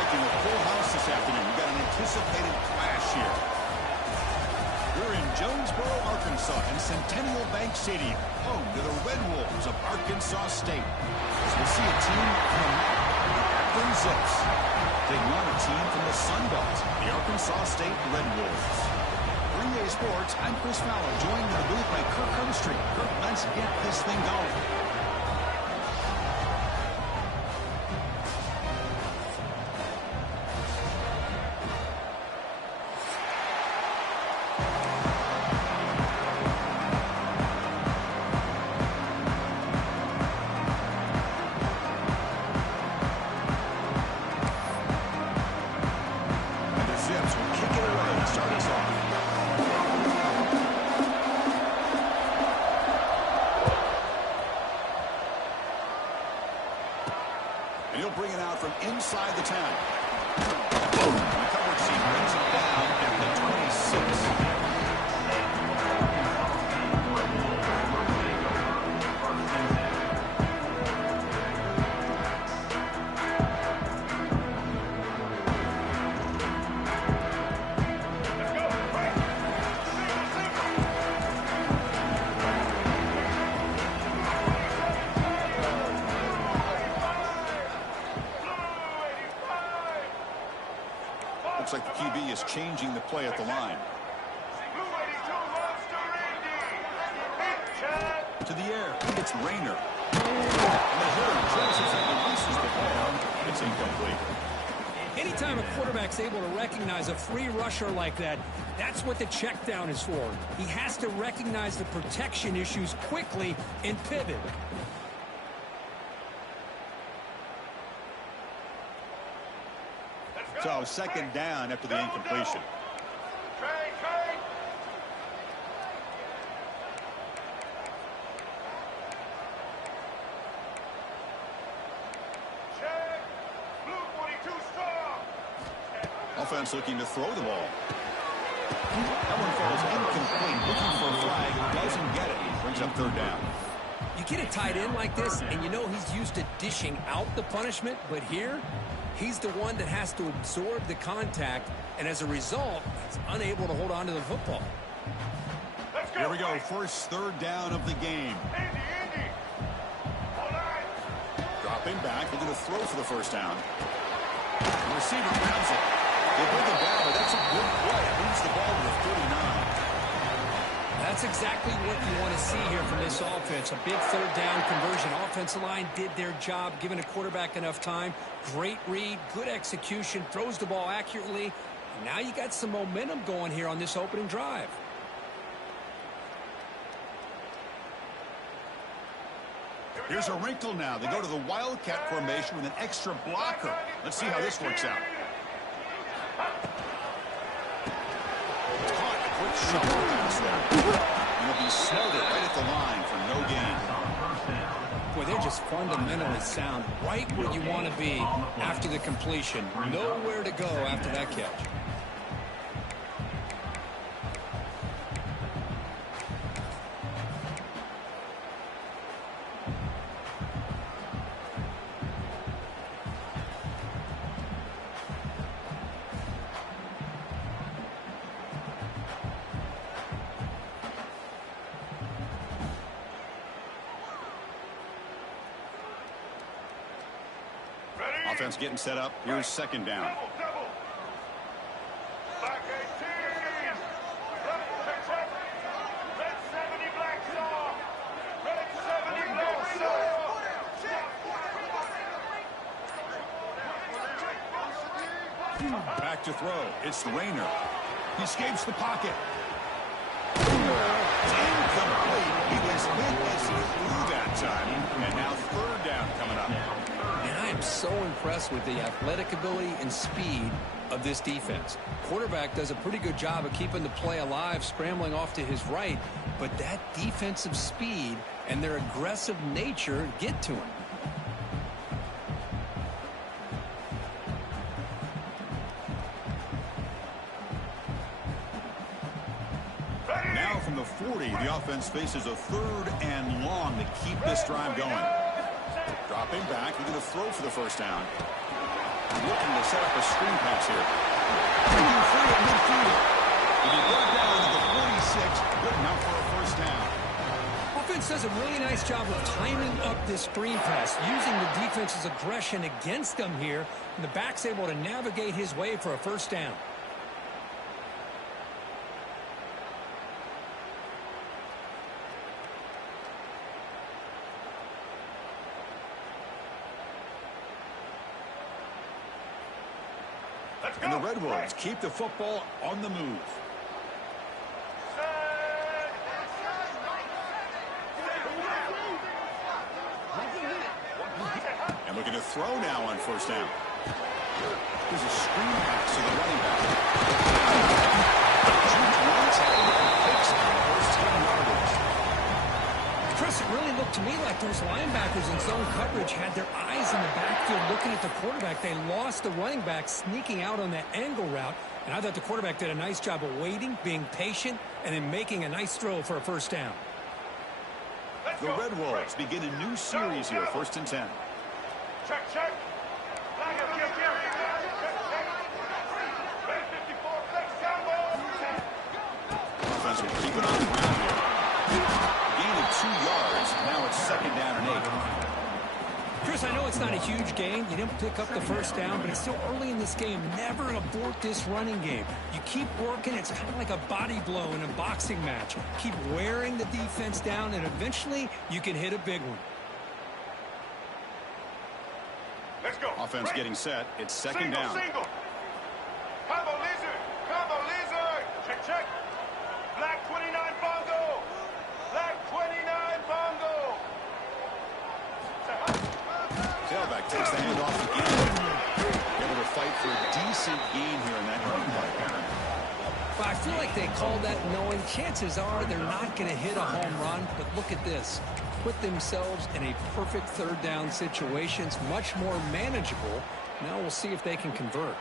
expecting a full house this afternoon. We've got an anticipated clash here. We're in Jonesboro, Arkansas, in Centennial Bank Stadium, home to the Red Wolves of Arkansas State. As we'll see a team from the Akron Zips taking on a team from the Sun Belt, the Arkansas State Red Wolves. 3A Sports, I'm Chris Fowler, joined in the booth by Kirk Herbstreit. Kirk, let's get this thing going. And he'll bring it out from inside the 10. Boom! The coverage team brings it down at the 26. Looks like the QB is changing the play at the line. To the air. It's Rayner. And the hitter Joseph releases the ball. It's incomplete. Anytime a quarterback's able to recognize a free rusher like that, that's what the check down is for. He has to recognize the protection issues quickly and pivot. So second down after the incompletion. Offense looking to throw the ball. That one falls incomplete. Looking for a flag. Doesn't get it. Brings up third down. You get a tight end like this, and you know he's used to dishing out the punishment, but here, he's the one that has to absorb the contact, and as a result, he's unable to hold on to the football. Here we go. First third down of the game. Dropping back. Looking to throw for the first down. The receiver grabs it. They bring it down, but that's a good play. It moves the ball to the 39. That's exactly what you want to see here from this offense. A big third down conversion. Offensive line did their job, giving a quarterback enough time. Great read, good execution, throws the ball accurately. Now you got some momentum going here on this opening drive. Here's a wrinkle now. They go to the Wildcat formation with an extra blocker. Let's see how this works out. Caught a quick shovel pass there. And it'll be smothered right at the line for no gain. Boy, they're just fundamentally sound, right where you want to be after the completion. Nowhere to go after that catch. Offense getting set up. Here's second down. Back to throw. It's Rayner. He escapes the pocket. It's incomplete. He was hit as he threw that time. And now third down coming up. And I am so impressed with the athletic ability and speed of this defense. Quarterback does a pretty good job of keeping the play alive, scrambling off to his right, but that defensive speed and their aggressive nature get to him. Now from the 40, the offense faces a third and long to keep this drive going. Dropping back, looking to throw for the first down. Looking to set up a screen pass here. Breaking free at midfield. If he brought down to the 46, good enough for a first down. Offense does a really nice job of timing up this screen pass, using the defense's aggression against them here, and the back's able to navigate his way for a first down. And the Red Wolves keep the football on the move. And looking to throw now on first down. There's a screen pass to the running back. Jude Wentz had picks on first 10 yardage. Chris, it really looked to me like those linebackers in zone coverage had their eyes in the backfield looking at the quarterback. They lost the running back sneaking out on that angle route, and I thought the quarterback did a nice job of waiting, being patient, and then making a nice throw for a first down. The Red Wolves begin a new series here, 1st and 10. Check, check. Offense will keep it on the ground here. Gain of 2 yards. Now it's 2nd down and 8. Chris, I know it's not a huge gain. You didn't pick up the first down, but it's still early in this game. Never abort this running game. You keep working. It's kind of like a body blow in a boxing match. Keep wearing the defense down, and eventually you can hit a big one. Let's go. Offense getting set. It's 2nd down. Single. Combo lizard. Combo lizard. Check, check. Black 29 bongo. Black 29 bongo. Tailback takes the handoff again. Able to fight for a decent gain here in that running play. But I feel like they called that knowing chances are they're not going to hit a home run. But look at this. Put themselves in a perfect 3rd down situation. It's much more manageable. Now we'll see if they can convert.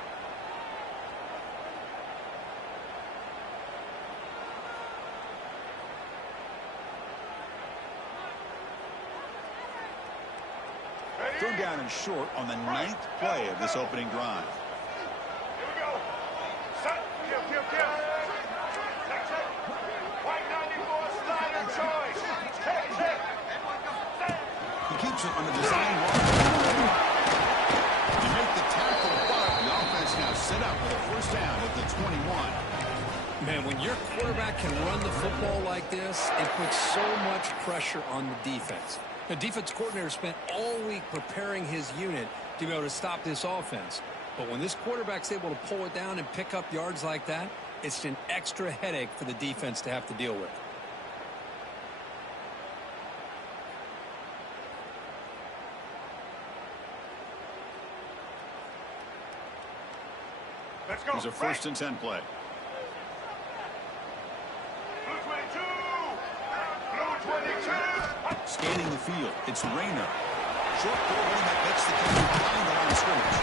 Third down and short on the 9th play of this opening drive. Here we go. Set. Kill, kill, kill. Check, check. White 94 slider choice. Check, check. He keeps it on the design line. To make the tackle, but the offense now set up with a first down at the 21. Man, when your quarterback can run the football like this, it puts so much pressure on the defense. The defense coordinator spent all week preparing his unit to be able to stop this offense. But when this quarterback's able to pull it down and pick up yards like that, it's an extra headache for the defense to have to deal with. Let's go. There's a 1st and 10 play. Blue 22. Blue 22. Scanning the field, it's Rayner. Short ball running that gets the catch behind the line of scrimmage.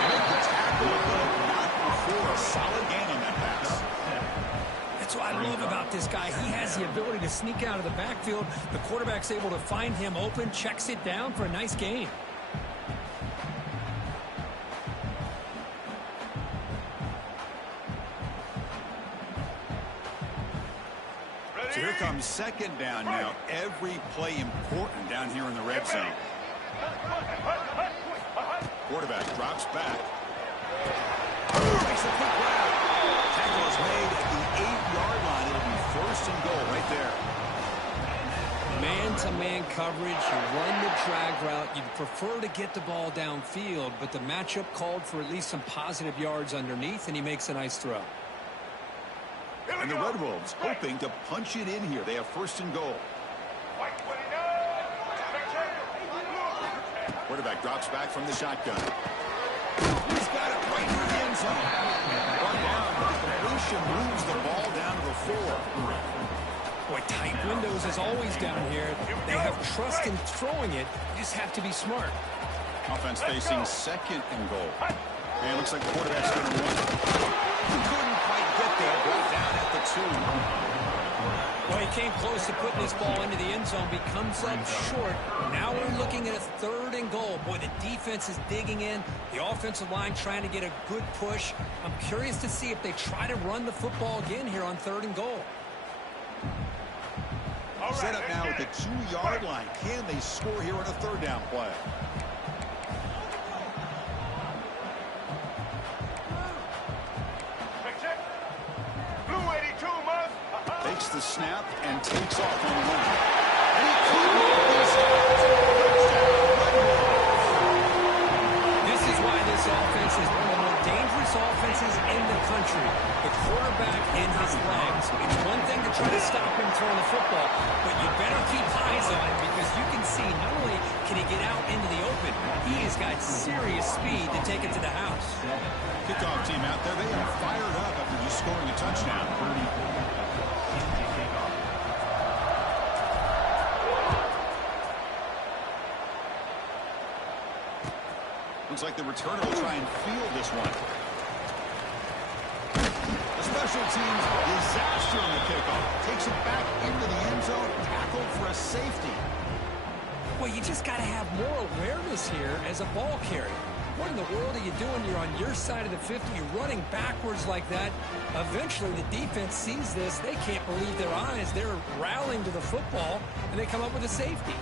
They make the tackle, but not before a solid gain on that pass. That's what I love about this guy. He has the ability to sneak out of the backfield. The quarterback's able to find him open, checks it down for a nice gain. So here comes 2nd down now. Every play important down here in the red zone. Quarterback drops back. Makes a quick grab. Tackle is made at the 8-yard line. It'll be 1st and goal right there. Man-to-man coverage, you run the drag route. You'd prefer to get the ball downfield, but the matchup called for at least some positive yards underneath, and he makes a nice throw. And the Red Wolves hoping to punch it in here. They have 1st and goal. White 29. Quarterback drops back from the shotgun. He's got it right near the end zone. Brought down. Completion moves the ball down to the 4. Boy, tight windows as always down here. They have trust in throwing it. You just have to be smart. Offense facing 2nd and goal. And it looks like the quarterback's going to run. Couldn't quite get there. Brought down at the 2. Well, he came close to putting this ball into the end zone, but he comes up short. Now we're looking at a 3rd and goal. Boy, the defense is digging in. The offensive line trying to get a good push. I'm curious to see if they try to run the football again here on 3rd and goal. Set up now at the 2-yard line. Can they score here on a 3rd down play? Takes the snap and takes off on the run. And he caught this. This is why this offense is one of the more dangerous offenses in the country. The quarterback and his legs. It's one thing to try to stop him throwing the football, but you better keep eyes on him because you can see not only can he get out into the open, he has got serious speed to take it to the house. Kickoff team out there. They are fired up after just scoring a touchdown. Looks like the returner will try and field this one. The special teams disaster on the kickoff. Takes it back into the end zone. Tackled for a safety. Well, you just got to have more awareness here as a ball carrier. What in the world are you doing? You're on your side of the 50. You're running backwards like that. Eventually, the defense sees this. They can't believe their eyes. They're rallying to the football, and they come up with a safety.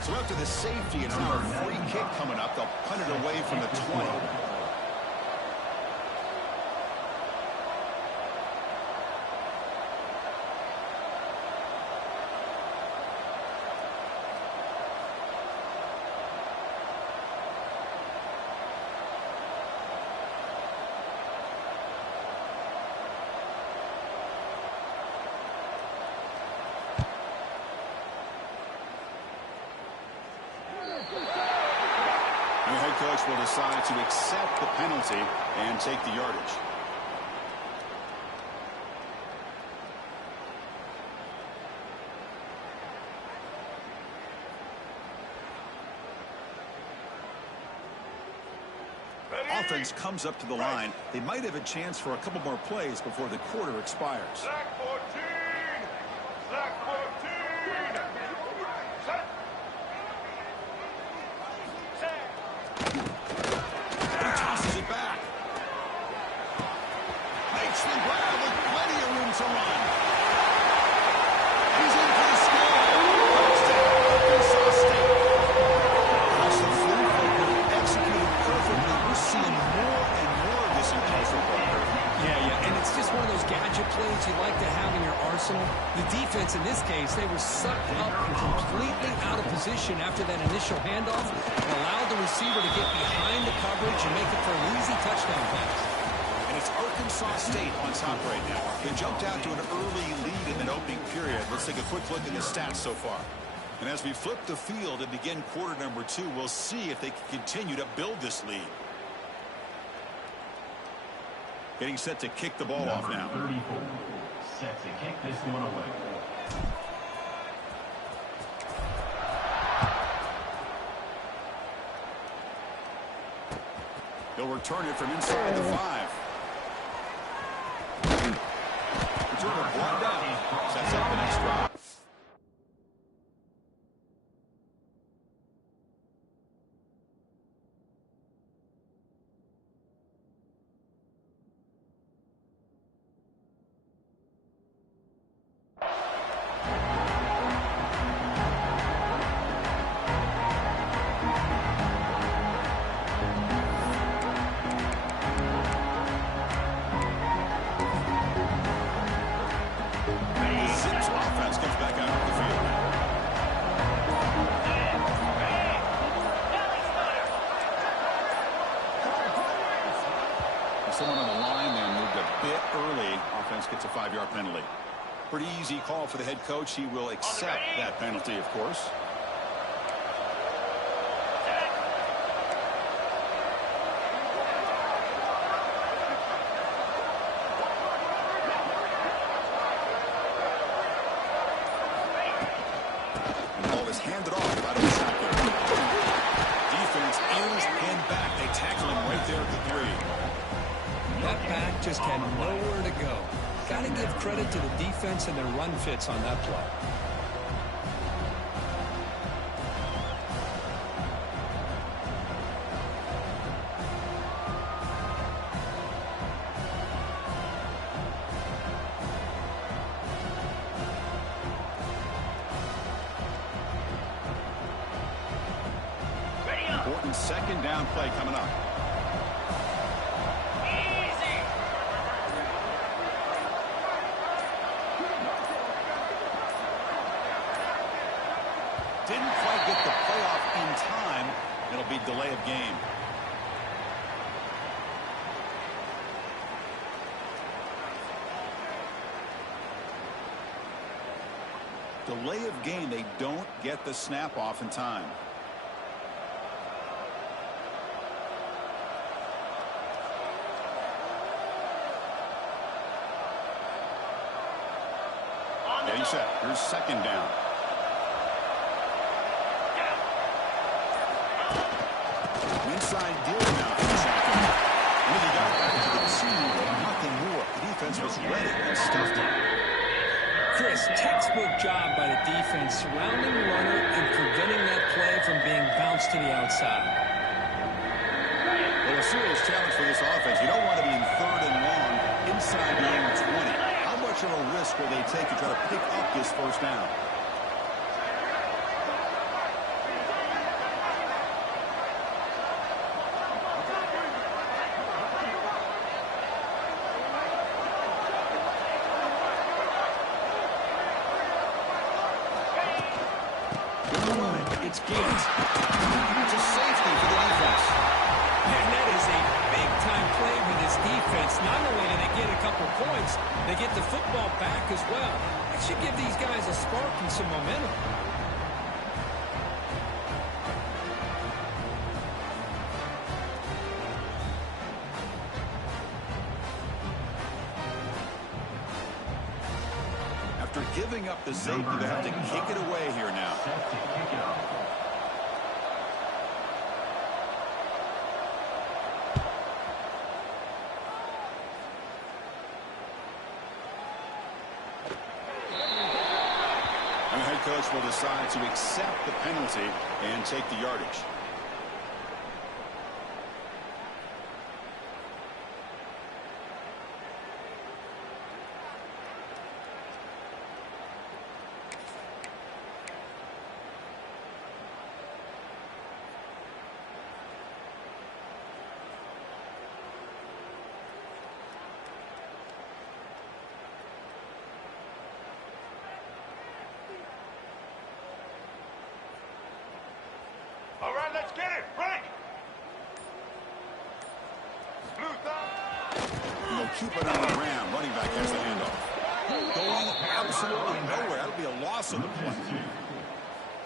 So after the safety and our free kick coming up, they'll punt it away from the 20. The head coach will decide to accept the penalty and take the yardage. Offense comes up to the line. They might have a chance for a couple more plays before the quarter expires. Slack 14. Slack 14. Set. He tosses it back. Makes the grab with plenty of room to run. He's in for the score. Touchdown, Arkansas State. Across the field, executed perfectly. We're seeing more and more of this in college football. Yeah, and it's just one of those gadget plays you like to have in your arsenal. The defense, in this case, they were sucked up and completely out of position after that initial handoff and allowed the receiver to get behind the coverage and make it for an easy touchdown pass. And it's Arkansas State on top right now. They jumped out to an early lead in that opening period. Let's take a quick look at the stats so far. And as we flip the field and begin quarter number 2, we'll see if they can continue to build this lead. Getting set to kick the ball off now. 34. Set to kick this one away. He'll return it from inside the 5. Returner blocked out. Sets up the next drive. Zips offense comes back out of the field now. Someone on the line there moved a bit early. Offense gets a 5-yard penalty. Pretty easy call for the head coach. He will accept that penalty, of course. And the ball is handed off out of the shotgun. Defense is pinned back. They tackle him right there at the 3. That back just had nowhere to go. Got to give credit to the defense. defense and their run fits on that play. Important second down play coming up. Didn't quite get the playoff in time. It'll be delay of game. Delay of game. They don't get the snap off in time. Getting set. Here's second down. Inside deal now for the second. When he got back to the team, nothing more. The defense was ready and stuffed him. Chris, textbook job by the defense surrounding the runner and preventing that play from being bounced to the outside. Well, a serious challenge for this offense. You don't want to be in third and long inside the own 20. How much of a risk will they take to try to pick up this first down? It's Gates. It's a safety for the defense. And that is a big-time play for this defense. Not only do they get a couple points, they get the football back as well. That should give these guys a spark and some momentum. After giving up the safety, they have to kick it away here now. Set to kick it off. And the head coach will decide to accept the penalty and take the yardage. All right, let's get it. Break. Blue thumb. They'll keep it on the ground. Running back has the handoff. Going absolutely nowhere. That'll be a loss of the play.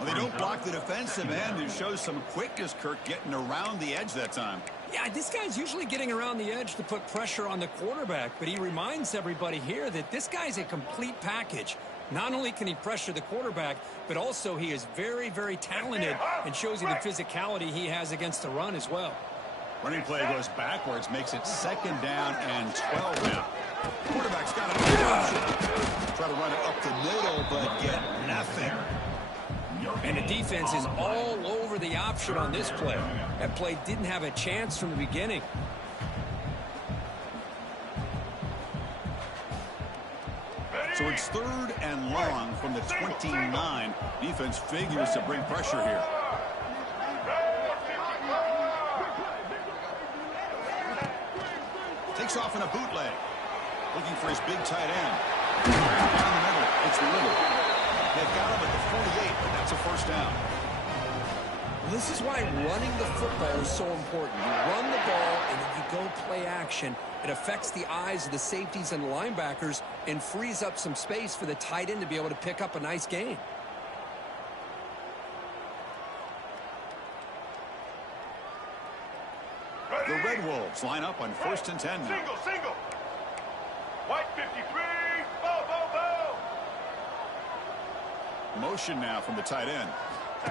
Well, they don't block the defensive end, who shows some quickness, Kirk, getting around the edge that time. Yeah, this guy's usually getting around the edge to put pressure on the quarterback, but he reminds everybody here that this guy's a complete package. Not only can he pressure the quarterback, but also he is very, very talented and shows you the physicality he has against the run as well. Running play goes backwards, makes it second down and 12 now. Quarterback's got an option. Try to run it up the middle, but get nothing. And the defense is all over the option on this play. That play didn't have a chance from the beginning. So it's third and long from the 29. Defense figures to bring pressure here. Takes off in a bootleg. Looking for his big tight end. Down the middle, it's Little. They've got him at the 48, but that's a first down. This is why running the football is so important. You run the ball, and then you go play action. It affects the eyes of the safeties and the linebackers and frees up some space for the tight end to be able to pick up a nice gain. The Red Wolves line up on 1st and 10 now. Single. White 53. Bo. Motion now from the tight end.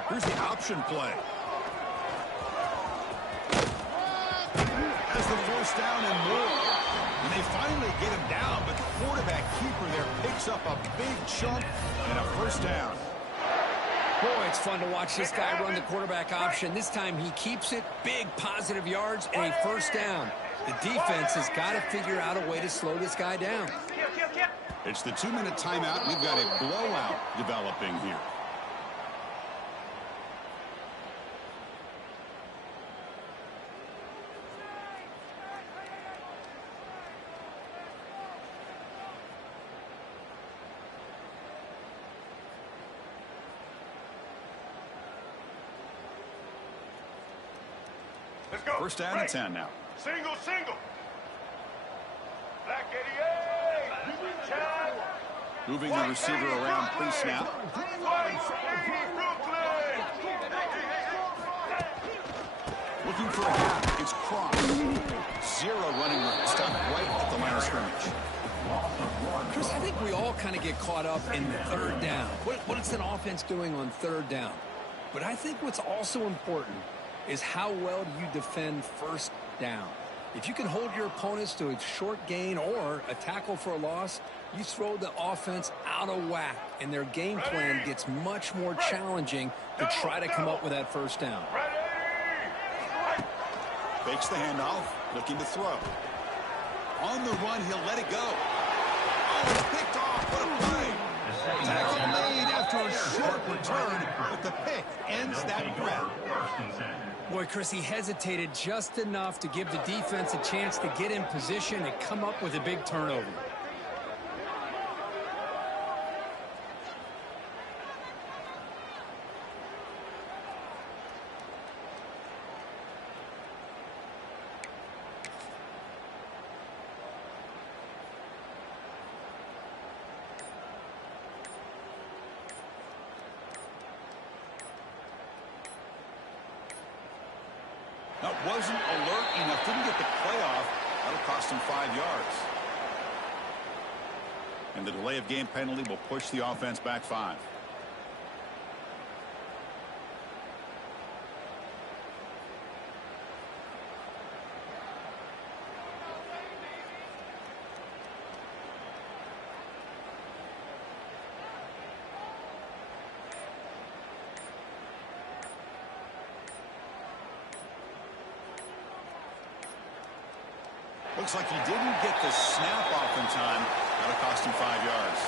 Here's the option play. Has the first down and more. And they finally get him down, but the quarterback keeper there picks up a big chunk and a first down. Boy, it's fun to watch this guy run the quarterback option. This time he keeps it, big positive yards, and a first down. The defense has got to figure out a way to slow this guy down. It's the 2-minute timeout. We've got a blowout developing here. Let's go. First down and 10 now. Single, single. Black 88. Chad. Moving the receiver around pre-snap. Looking for a gap. It's Cross. Zero running room. Stop right at the line of scrimmage. Chris, I think we all kind of get caught up in the third down. What is an offense doing on third down? But I think what's also important is how well do you defend first down. If you can hold your opponents to a short gain or a tackle for a loss, you throw the offense out of whack, and their game plan gets much more challenging to try to come up with that first down. Fakes the handoff, looking to throw. On the run, he'll let it go. Oh, it's picked off. What a play. Tackle made after a short return, but the pick ends that grab. Boy, Chris, he hesitated just enough to give the defense a chance to get in position and come up with a big turnover. That wasn't alert enough. Didn't get the play off. That'll cost him 5 yards. And the delay of game penalty will push the offense back 5. Looks like he didn't get the snap off in time. That'll cost him 5 yards.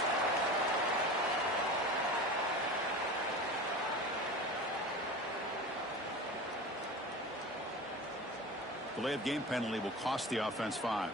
Delay of game penalty will cost the offense 5.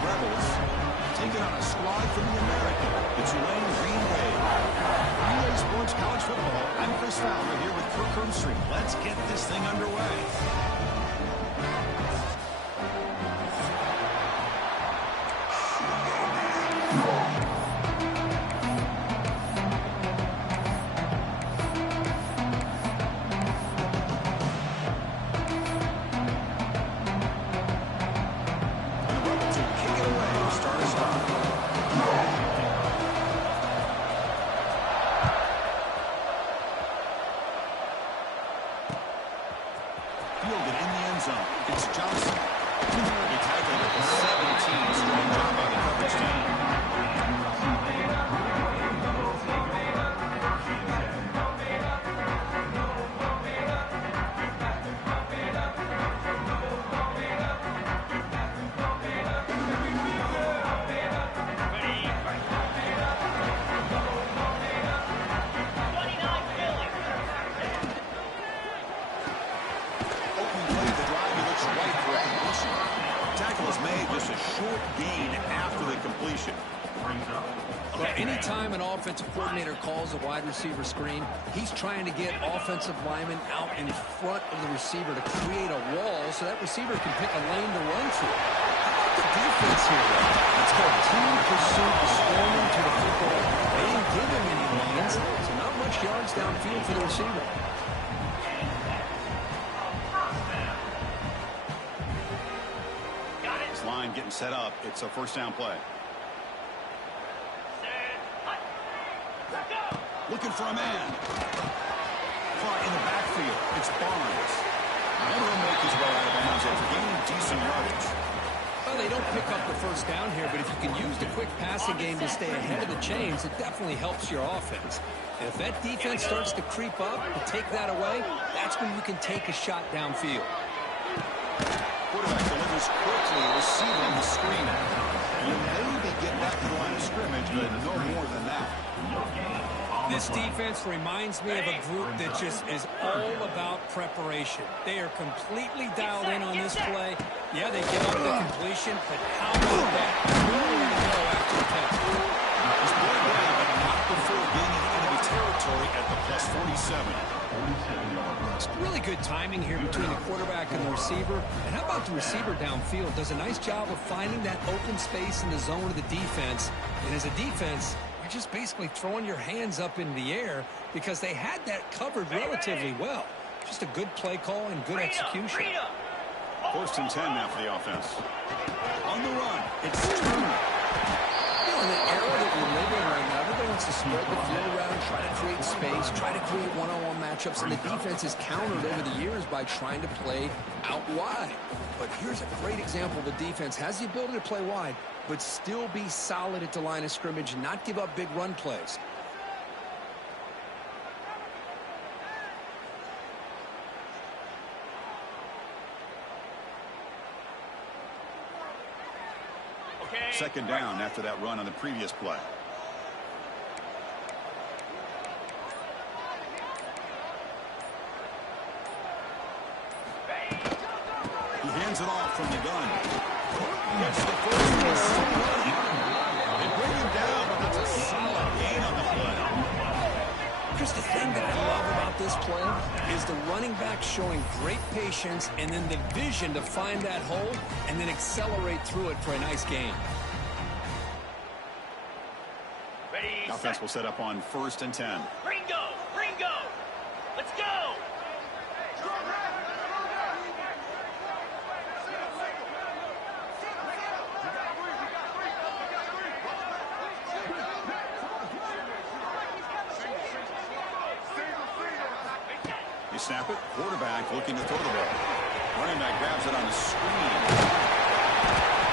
Rebels taking on a squad from the American, the Tulane Green Wave. EA Sports College Football, I'm Chris Fowler here with Kirk Herbstreit. Let's get this thing underway. Fielded in the end zone. It's Johnson. He tackled at the 17. Strong job by the coverage team. Tackle is made, just a short gain after the completion. Well, anytime an offensive coordinator calls a wide receiver screen, he's trying to get offensive linemen out in front of the receiver to create a wall so that receiver can pick a lane to run through. How about the defense here, though? It's called team pursuit, storming to the football. They didn't give him any lanes, so not much yards downfield for the receiver. Line getting set up. It's a first down play. Looking for a man. Caught in the backfield. It's Barnes. And he'll make his way out of bounds after gaining decent yardage. Well, they don't pick up the first down here, but if you can use the quick passing game to stay ahead of the chains, it definitely helps your offense. And if that defense starts to creep up and take that away, that's when you can take a shot downfield. Quarterback delivers quickly, receiving the screen. You maybe get back to the line of scrimmage, but no more than that. This defense reminds me of a group that just is all about preparation. They are completely dialed in on this play. Yeah, they give up the completion, but how about that? Really to go after the catch. He's playing well, but not before gaining enemy territory at the plus 47. It's really good timing here between the quarterback and the receiver. And how about the receiver downfield? Does a nice job of finding that open space in the zone of the defense. And as a defense, you're just basically throwing your hands up in the air because they had that covered relatively well. Just a good play call and good execution. First and 10 now for the offense. On the run, it's Turner. In the era that we're living right now, everybody wants to spread the field around, try to create space, try to create one-on-one matchups, and the defense is countered over the years by trying to play out wide. But here's a great example. The defense has the ability to play wide, but still be solid at the line of scrimmage, not give up big run plays. Second down after that run on the previous play. He hands it off from the gun. Gets the first one. They bring him down, but that's a solid gain on the play. Just the thing that I love about this play is the running back showing great patience and then the vision to find that hole and then accelerate through it for a nice gain. Offense will set up on first and 10. Ringo! Let's go! You snap it. Quarterback looking to throw the ball. Running back grabs it on the screen.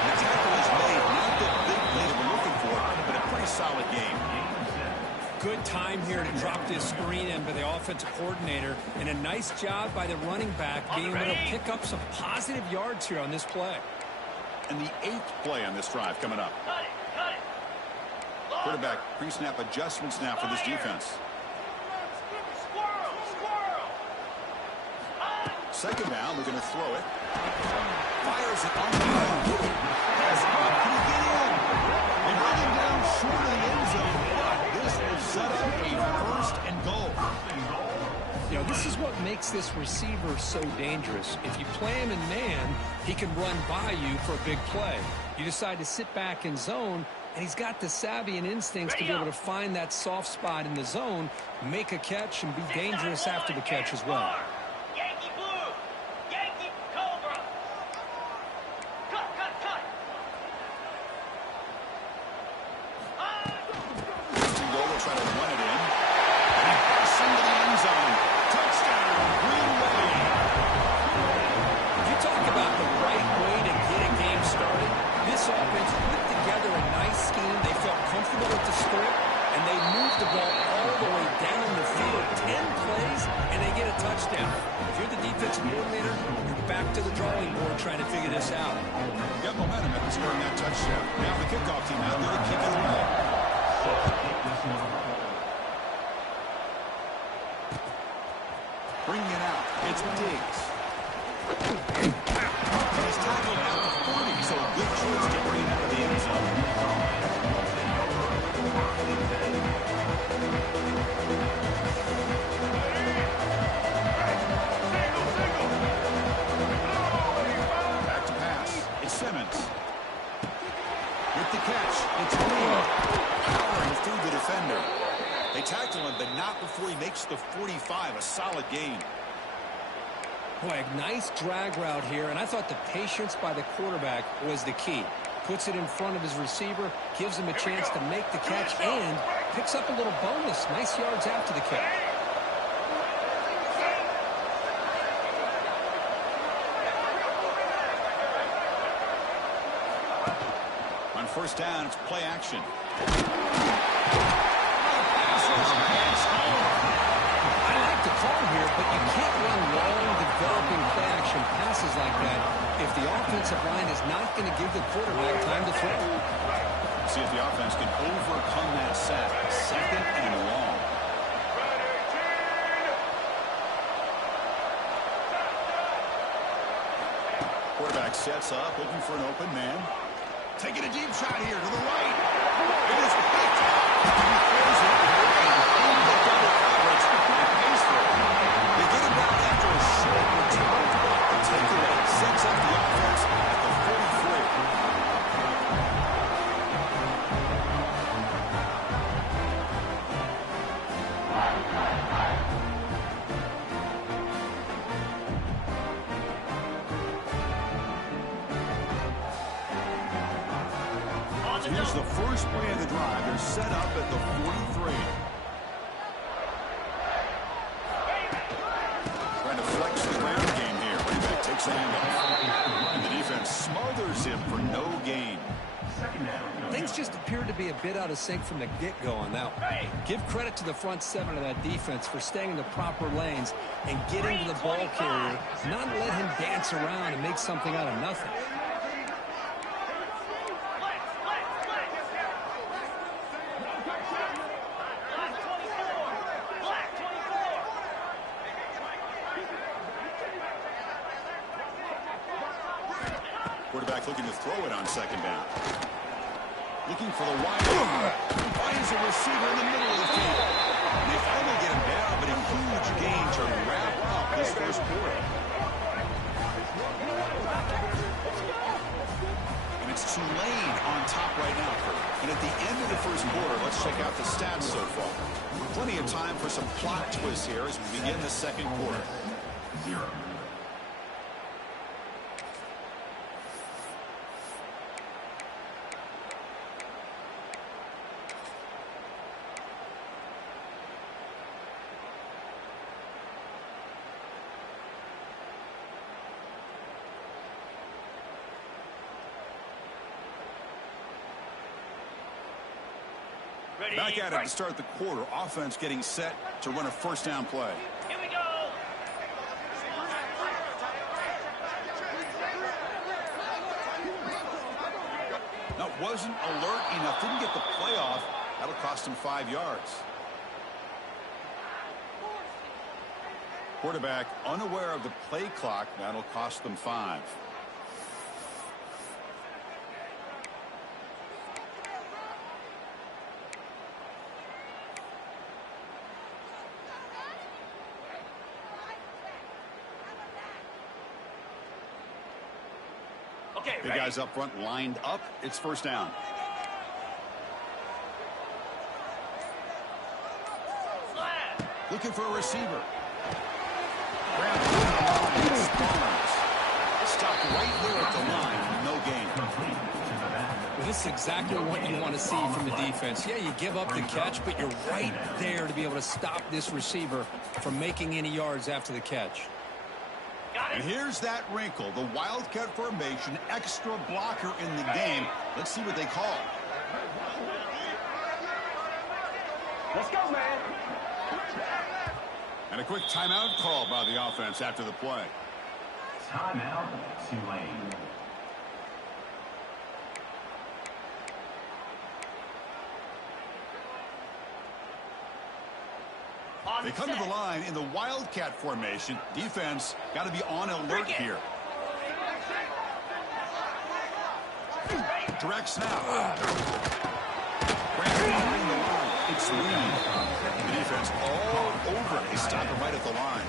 The tackle is made. Not the big play that we're looking for, but a pretty solid game. Good time here to drop this screen in by the offensive coordinator, and a nice job by the running back being able to pick up some positive yards here on this play. And the 8th play on this drive coming up. Cut it! Quarterback pre-snap adjustments now for this defense. Second down, we're going to throw it. Fires it on the ground. Has makes this receiver so dangerous. If you play him in man, he can run by you for a big play. You decide to sit back in zone, and he's got the savvy and instincts to be able to find that soft spot in the zone, make a catch, and be dangerous after the catch as well. Yankee Blue! Yankee Cobra! Cut, cut, cut! Goal will try to run it in. He busts into the end zone. Touchdown, Green Bay. You talk about the right way to get a game started. This offense put together a nice scheme. They felt comfortable with the script, and they moved the ball all the way down the field. 10 plays, and they get a touchdown. If you're the defensive coordinator, you're back to the drawing board trying to figure this out. Got momentum after scoring that touchdown. Now the kickoff team out there to kick it away. Bringing it out. It's Diggs. He's tackled at the 40, so a good choice to bring it out of the end zone. Back to pass. It's Simmons. With the catch, it's Green. Powering through the defender. They tackle him, but not before he makes the 45, a solid gain. Boy, a nice drag route here, and I thought the patience by the quarterback was the key. Puts it in front of his receiver, gives him a chance to make the catch, and picks up a little bonus. Nice yards after the catch. On first down, it's play action. I like the call here, but you can't run long, developing play-action passes like that if the offensive line is not going to give the quarterback time to throw. See if the offense can overcome that sack. Second and long. Quarterback sets up, looking for an open man. Taking a deep shot here to the right. It is picked off. He throws it in the double coverage. Pays for it. They get him down after a short return. The takeaway sets up the offense at the 43. Here's the first play of the drive. They're set up at the 43. Trying to flex the ground game here. Running back takes the handoff. And the defense smothers him for no gain. Things just appeared to be a bit out of sync from the get-go on that one. Give credit to the front seven of that defense for staying in the proper lanes and getting to the ball carrier, not let him dance around and make something out of nothing. Quarterback looking to throw it on second down. Looking for the wide open. Finds a receiver in the middle of the field. And they finally get him down, but a huge gain to wrap up this first quarter. And it's Tulane on top right now. And at the end of the first quarter, let's check out the stats so far. Plenty of time for some plot twists here as we begin the second quarter. Back at it to start the quarter. Offense getting set to run a first down play. Here we go. That wasn't alert enough. Didn't get the play off. That'll cost him 5 yards. Quarterback unaware of the play clock. That'll cost them 5. The guys up front lined up. It's first down. Looking for a receiver. Stopped right there at the line. No gain. Well, this is exactly what you want to see from the defense. Yeah, you give up the catch, but you're right there to be able to stop this receiver from making any yards after the catch. And here's that wrinkle. The Wildcat formation, extra blocker in the game. Let's see what they call. Let's go, man. And a quick timeout call by the offense after the play. Timeout, Tulane. They come to the line in the Wildcat formation. Defense got to be on alert here. Direct snap. Behind the line. It's Lee. The defense all over. They stop it right at the line.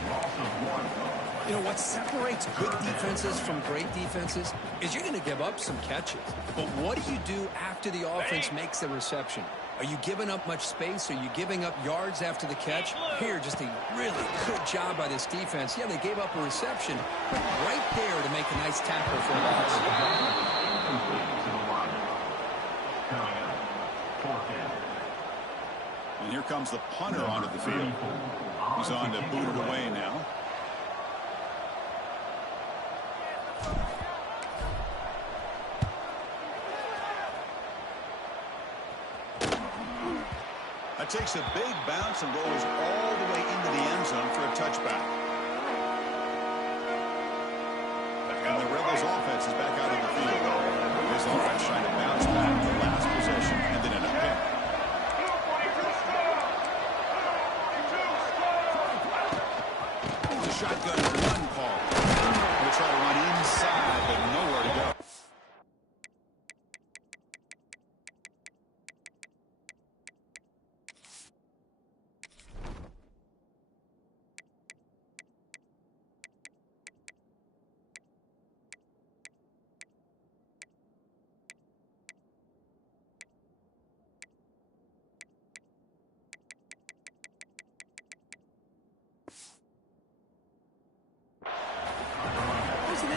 You know, what separates good defenses from great defenses is you're going to give up some catches. But what do you do after the offense makes the reception? Are you giving up much space? Are you giving up yards after the catch? Here, just a really good job by this defense. Yeah, they gave up a reception, but right there to make a nice tackle for a loss. And here comes the punter onto the field. He's on to boot it away now. That takes a big bounce and rolls all the way into the end zone for a touchback. And the Rebels offense is back out on the field. This offense trying to bounce back the last possession and then end up here. The shotgun run call. We'll try to run inside, but nowhere to go.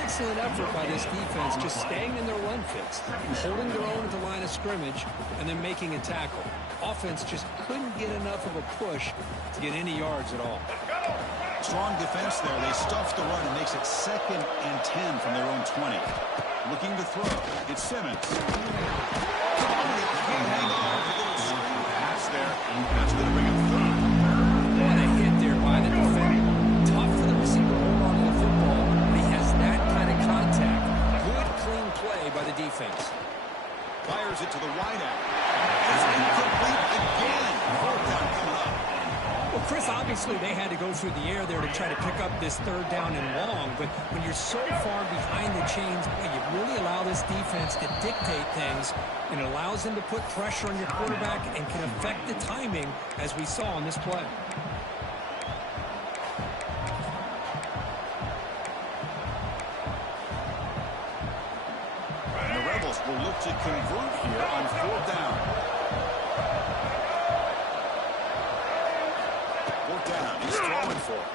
Excellent effort by this defense, just staying in their run fits, holding their own at the line of scrimmage, and then making a tackle. Offense just couldn't get enough of a push to get any yards at all. Strong defense there. They stuff the run and makes it 2nd and 10 from their own 20. Looking to throw. It's Simmons. Can't hang on. A little screen pass there. That's going to bring him third. What a hit there by the defender. Tough for the receiver to hold on to the football, but he has that kind of contact. Good, clean play by the defense. Fires it to the wideout. It's incomplete again. Fourth down coming up. Well, Chris, obviously they had to go through the air there to try to pick up this third down and long, but when you're so far behind the chains, boy, you really allow this defense to dictate things, and it allows them to put pressure on your quarterback and can affect the timing, as we saw on this play. And the Rebels will look to convert here on fourth down. Fourth down. He's throwing for it.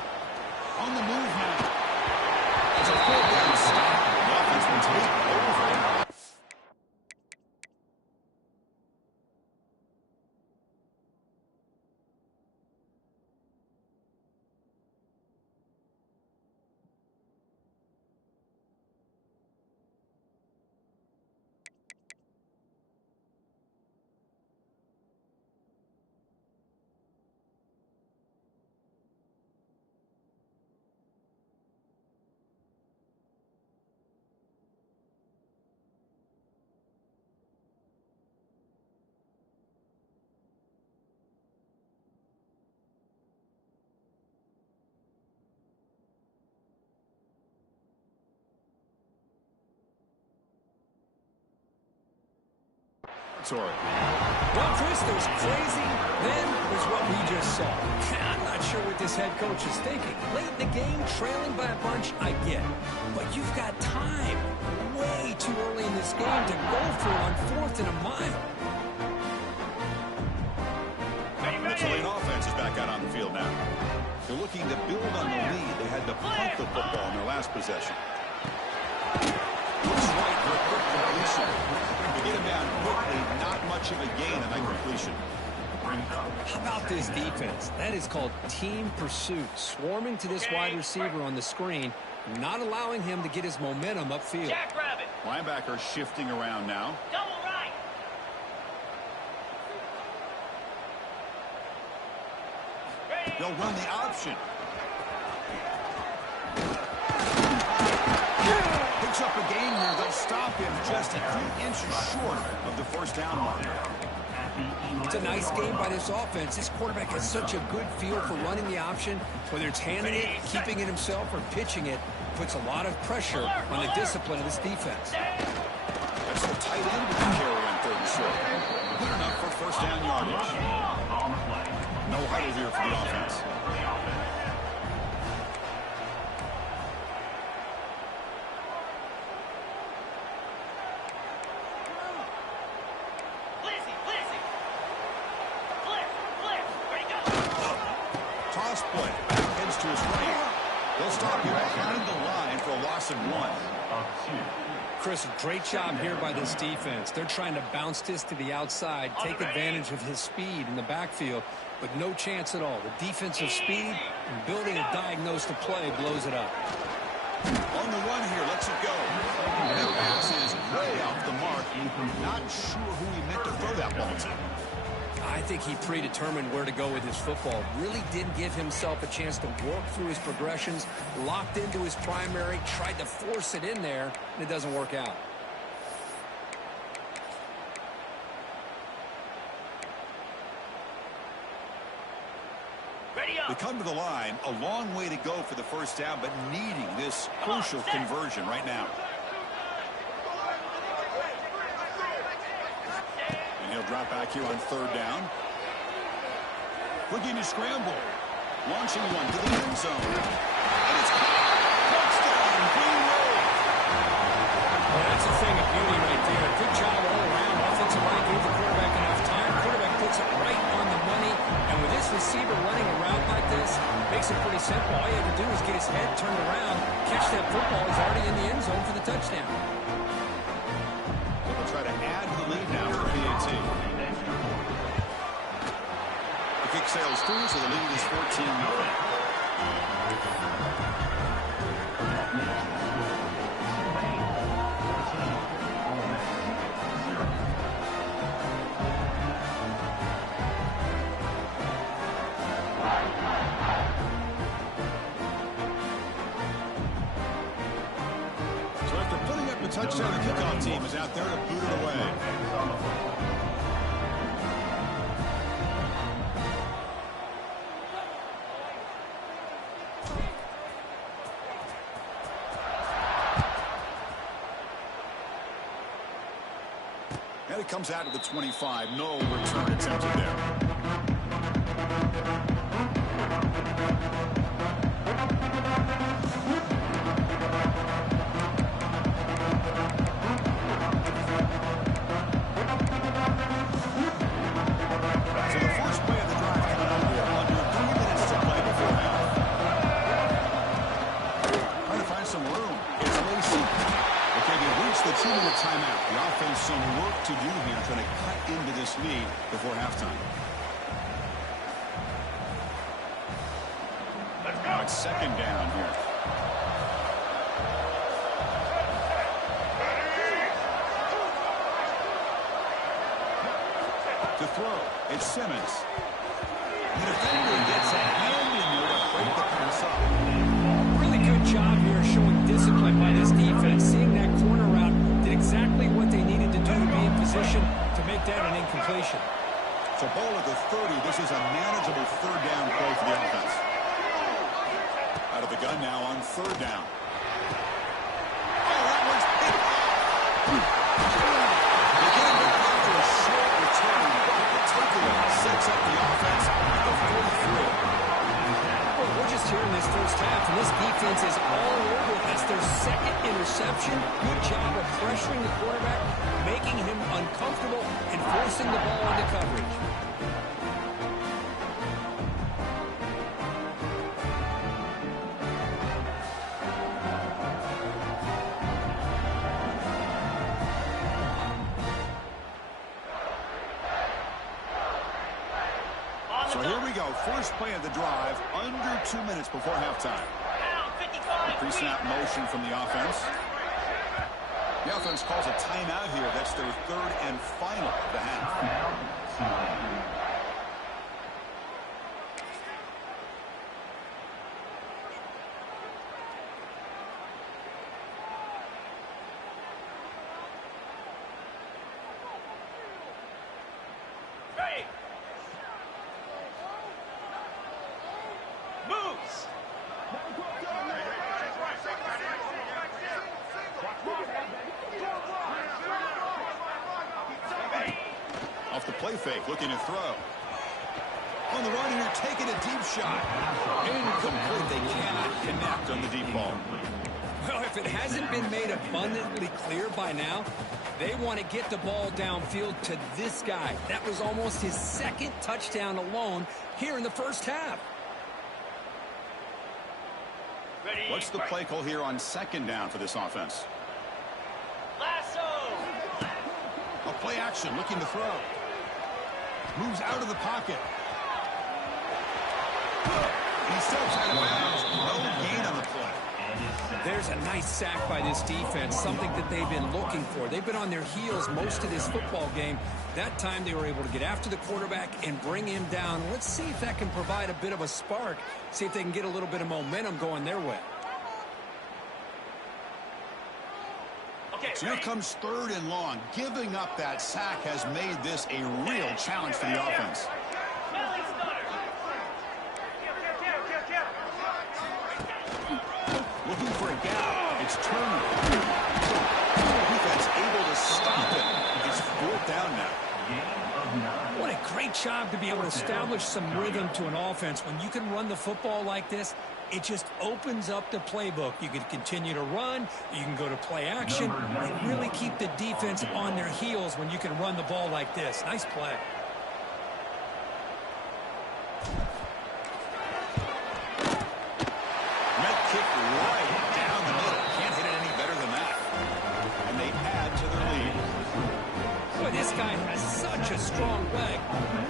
On the move now. It's a fourth down stop. The offense will take over. Sorry. Well, Chris, there's crazy, then there's what we just saw. I'm not sure what this head coach is thinking. Late in the game, trailing by a bunch, I get it. But you've got time way too early in this game to go for on 4th and a mile. The Tulane offense is back out on the field now. They're looking to build on the lead. They had to punt the football in their last possession. Looks right for a quick completion. To get him down quickly, not much of a gain on that completion. How about this defense? That is called team pursuit. Swarming to this wide receiver on the screen, not allowing him to get his momentum upfield. Jackrabbit. Linebacker shifting around now. Double right. They'll run the option. Picks up a gain here. They'll stop him just a few inches short of the first down mark. It's a nice game by this offense. This quarterback has such a good feel for running the option. Whether it's handing it, keeping it himself, or pitching it, puts a lot of pressure on the discipline of this defense. That's a tight end with the carry on 3rd and short. Good enough for first down yardage. No huddle here for the offense. Toss play. Heads to his right. They'll stop you behind the line for a loss of 1. Chris, great job here by this defense. They're trying to bounce this to the outside, take advantage of his speed in the backfield, but no chance at all. The defensive speed and building a diagnosed play blows it up. On the run here, lets it go. That pass is way off the mark. Not sure who he meant to throw that ball to. I think he predetermined where to go with his football. Really didn't give himself a chance to work through his progressions, locked into his primary, tried to force it in there, and it doesn't work out. They come to the line, a long way to go for the first down, but needing this crucial conversion right now. And he'll drop back here on 3rd down. Looking to scramble. Launching one to the end zone. And it's caught. Touchdown, Green Wave. Well, that's a thing of beauty right there. Good job all around. Offensive line gave the quarterback enough time. Quarterback puts it right on the money. And with this receiver running around like this, makes it pretty simple. All you have to do is get his head turned around, catch that football. He's already in the end zone for the touchdown. So they'll try to add to the lead now for PAT. The kick sails through, so the lead is 14-9. Touchdown, the kickoff team is out there to boot it away. And it comes out to the 25. No return attempted there. Timeout. The offense some work to do here, trying to cut into this lead before halftime. Now it's 2nd down here. To throw, it's Simmons. The defender gets a hand in there to break the pass up. Really good job here showing discipline by this defense. Seeing that corner route, did exactly what they needed to do to be in position to make that an incompletion. So ball at the 30. This is a manageable 3rd down play for the offense. Out of the gun now on 3rd down. Oh, that one's picked off. They get him after a short return. their second interception. Good job of pressuring the quarterback, making him uncomfortable, and forcing the ball into coverage. So here we go. First play of the drive, under 2 minutes before halftime. Pre-snap motion from the offense. The offense calls a timeout here. That's their third and final of the half. Off the play fake, looking to throw. On the run here, taking a deep shot. Incomplete. They cannot connect on the deep ball. Well, if it hasn't been made abundantly clear by now, they want to get the ball downfield to this guy. That was almost his second touchdown alone here in the first half. What's the play call here on second down for this offense? Lasso! A play action, looking to throw. Moves out of the pocket. He steps out of bounds. No gain on the play. There's a nice sack by this defense, something that they've been looking for. They've been on their heels most of this football game. That time they were able to get after the quarterback and bring him down. Let's see if that can provide a bit of a spark. See if they can get a little bit of momentum going their way. So here comes third and long. Giving up that sack has made this a real challenge for the offense. Looking for a gap. It's Turner. Defense able to stop it. It's fourth down now. What a great job to be able to establish some rhythm to an offense. When you can run the football like this, it just opens up the playbook. You can continue to run. You can go to play action and really keep the defense on their heels when you can run the ball like this. Nice play. Met kick right down the middle. Can't hit it any better than that. And they add to their lead. Boy, this guy has such a strong leg.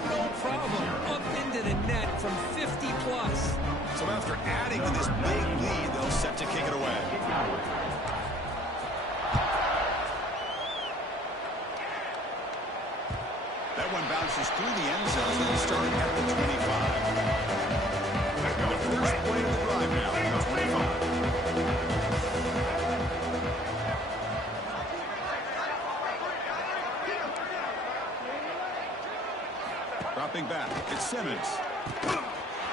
No problem. Up into the net from 50 plus. So after adding to this big lead, they'll set to kick it away. That one bounces through the end zone, so they start at the 25. The first play of the drive now, the 25. Dropping back, it's Simmons.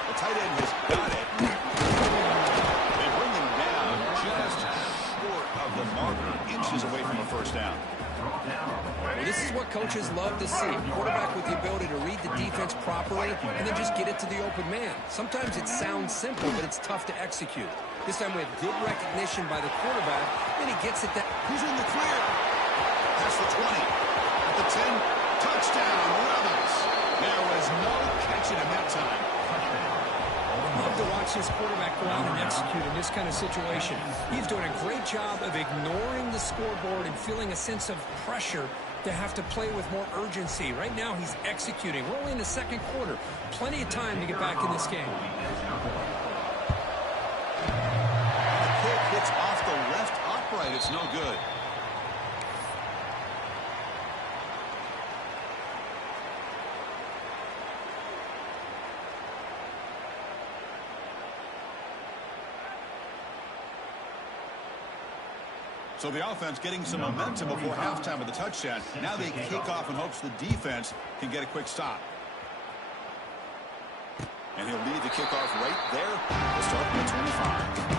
The tight end has got it. They bring him down just short of the marker, inches away from a first down. Well, this is what coaches love to see. A quarterback with the ability to read the defense properly and then just get it to the open man. Sometimes it sounds simple, but it's tough to execute. This time we have good recognition by the quarterback, and he gets it that. Who's in the clear? That's the 20. At the 10, touchdown, Rebels. There was no catching him that time. Love to watch this quarterback go out and execute in this kind of situation. He's doing a great job of ignoring the scoreboard and feeling a sense of pressure to have to play with more urgency. Right now he's executing. We're only in the second quarter. Plenty of time to get back in this game. The kick hits off the left upright. It's no good. So the offense getting some momentum before halftime with the touchdown. Now they kick off in hopes the defense can get a quick stop. And he'll lead the kickoff right there. We'll start at the 25.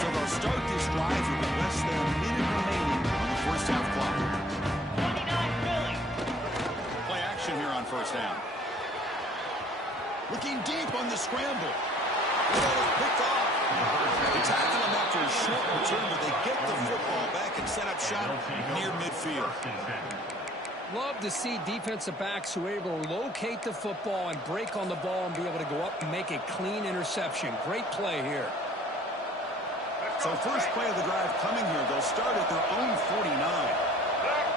So they'll start this drive with less than a minute remaining on the first half clock. 29 Philly. Play action here on first down. Looking deep deep on the scramble. Ball is picked off. They tackle him after a short return, but they get the football back and set up shop near midfield. Love to see defensive backs who are able to locate the football and break on the ball and be able to go up and make a clean interception. Great play here. So first play of the drive coming here. They'll start at their own 49. Black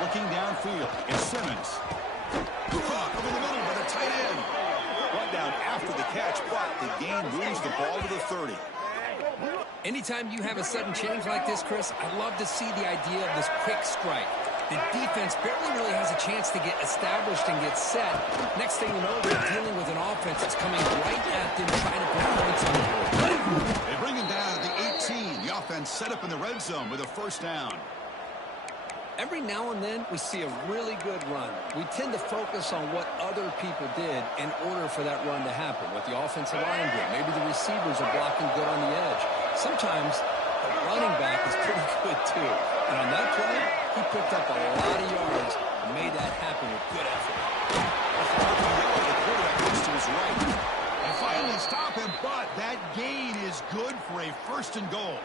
14. Looking downfield, it's Simmons. Caught over the middle by the tight end. Brought down after the catch, but the gain moves the ball to the 30. Anytime you have a sudden change like this, Chris, I love to see the idea of this quick strike. The defense barely really has a chance to get established and get set. Next thing you know, they're dealing with an offense that's coming right at them, trying to put points on the board. They bring him down at the 18. The offense set up in the red zone with a first down. Every now and then, we see a really good run. We tend to focus on what other people did in order for that run to happen, what the offensive line did. Maybe the receivers are blocking good on the edge. Sometimes the running back is pretty good, too. And on that play, he picked up a lot of yards and made that happen with good effort. The quarterback goes to his right. And finally stop him, but that gain is good for a first and goal.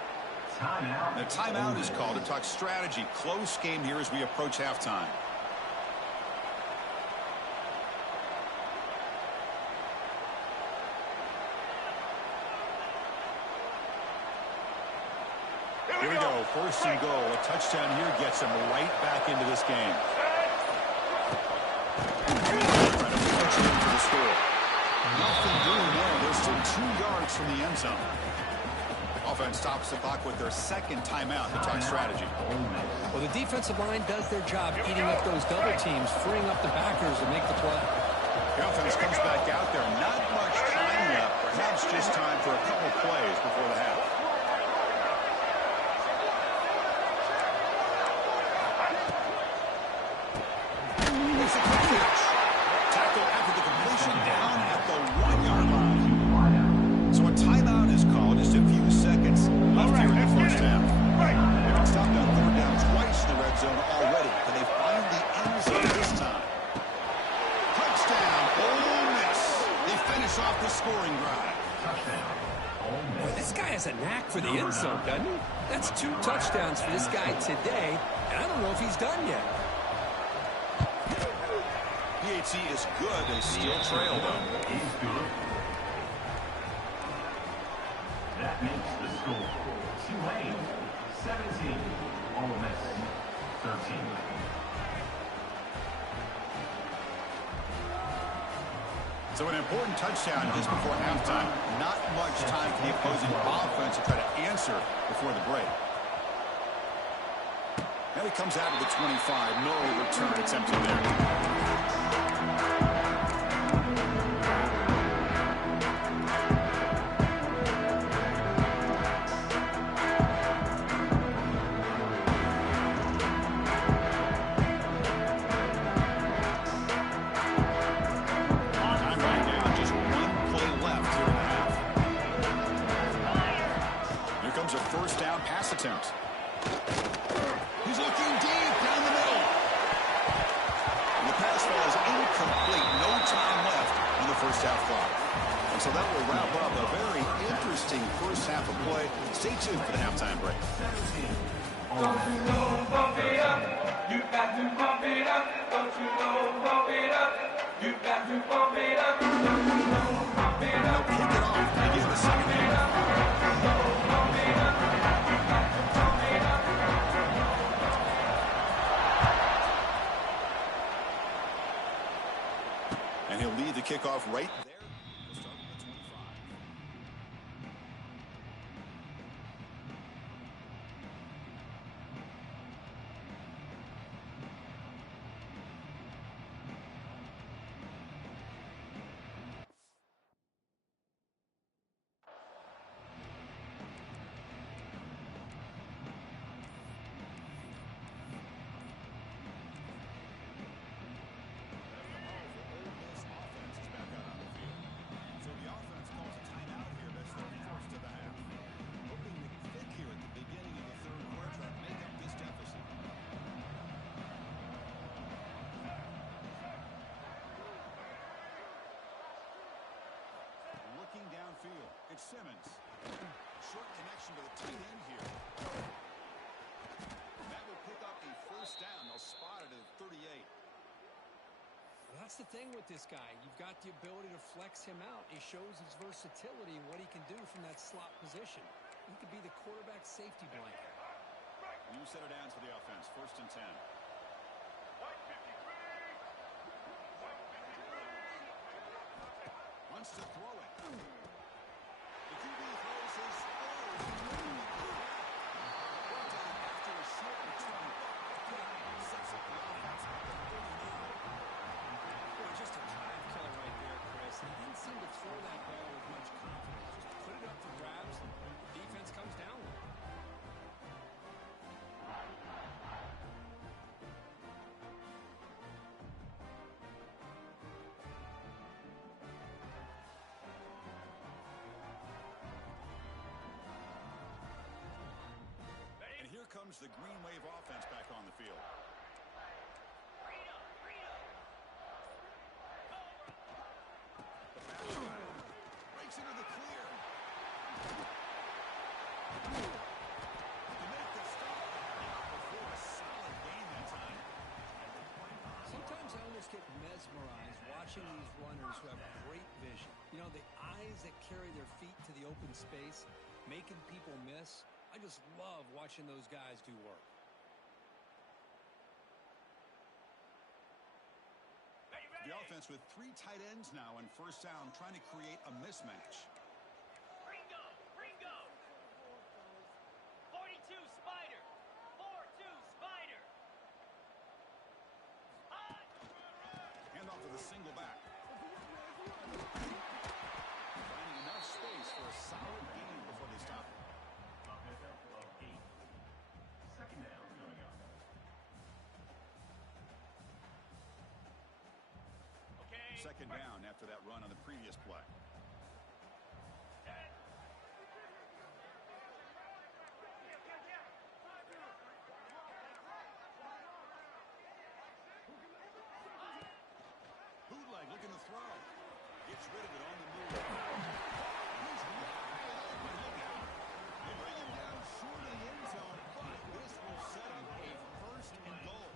The timeout is called to talk strategy. Close game here as we approach halftime. Here we go. First and goal. A touchdown here gets him right back into this game. Trying to punch it in for the score. Nothing doing there. They're still 2 yards from the end zone. Offense stops the clock with their second timeout to talk strategy. Well, the defensive line does their job eating up those double teams, freeing up the backers to make the play. The offense comes back out there. Not much time left. Perhaps just time for a couple plays before the half. It's a quick catch. Tackle after the completion down at the 1-yard line. So a timeout is called. Just a few seconds left here in the first half. They've been stopped on third down twice in the red zone already. Can they find the end zone this time? Touchdown, Ole Miss. They finish off the scoring drive. Boy, this guy has a knack for the end zone, doesn't he? That's 2 touchdowns for this guy today, and I don't know if he's done yet. PAT is good. They still trail, though. He's good. That makes the score Tulane 17, Ole Miss 13. So an important touchdown just before halftime. Not much time for the opposing offense to try to answer before the break. Now he comes out of the 25. No return attempted there. Attempt. He's looking deep down the middle. And the pass falls incomplete. No time left in the first half clock. And so that will wrap up a very interesting first half of play. Stay tuned for the halftime break. Don't you know, pump it up. You got to pump it up. Don't you know, pump it up. You got to pump it up. Don't you know, pump it up. They'll kick it off to begin the second half. And he'll lead the kickoff right there. It's Simmons. Short connection to the tight end here. That will pick up a first down. They'll spot it at 38. Well, that's the thing with this guy. You've got the ability to flex him out. He shows his versatility and what he can do from that slot position. He could be the quarterback safety blanket. New set of downs for the offense. 1st and 10. 153. Wants to throw it. The QB throws his after a short return. Sets up the offense at the 39. Boy, just a drive killer right there, Chris. He didn't seem to throw that ball with much confidence. Just put it up for grabs, and the defense comes down with it. And here comes the Green Wave offense back on the field. The back breaks into the clear. To make the stop before a solid gain that time. Sometimes I almost get mesmerized watching these runners who have great vision. You know, the eyes that carry their feet to the open space, making people miss. I just love watching those guys do work. The offense with 3 tight ends now on 1st down, trying to create a mismatch. Ringo. 42 Spider. 4-2 Spider. Hand off to the single back. Finding enough space for a solid gain before they stop it. Of 8. 2nd down coming up. Okay. 2nd down after that run on the previous play. Bootleg looking to throw. Gets rid of it on the move. He's wide open. Look out. They bring him down short of the end zone, but this will set up a 1st and goal.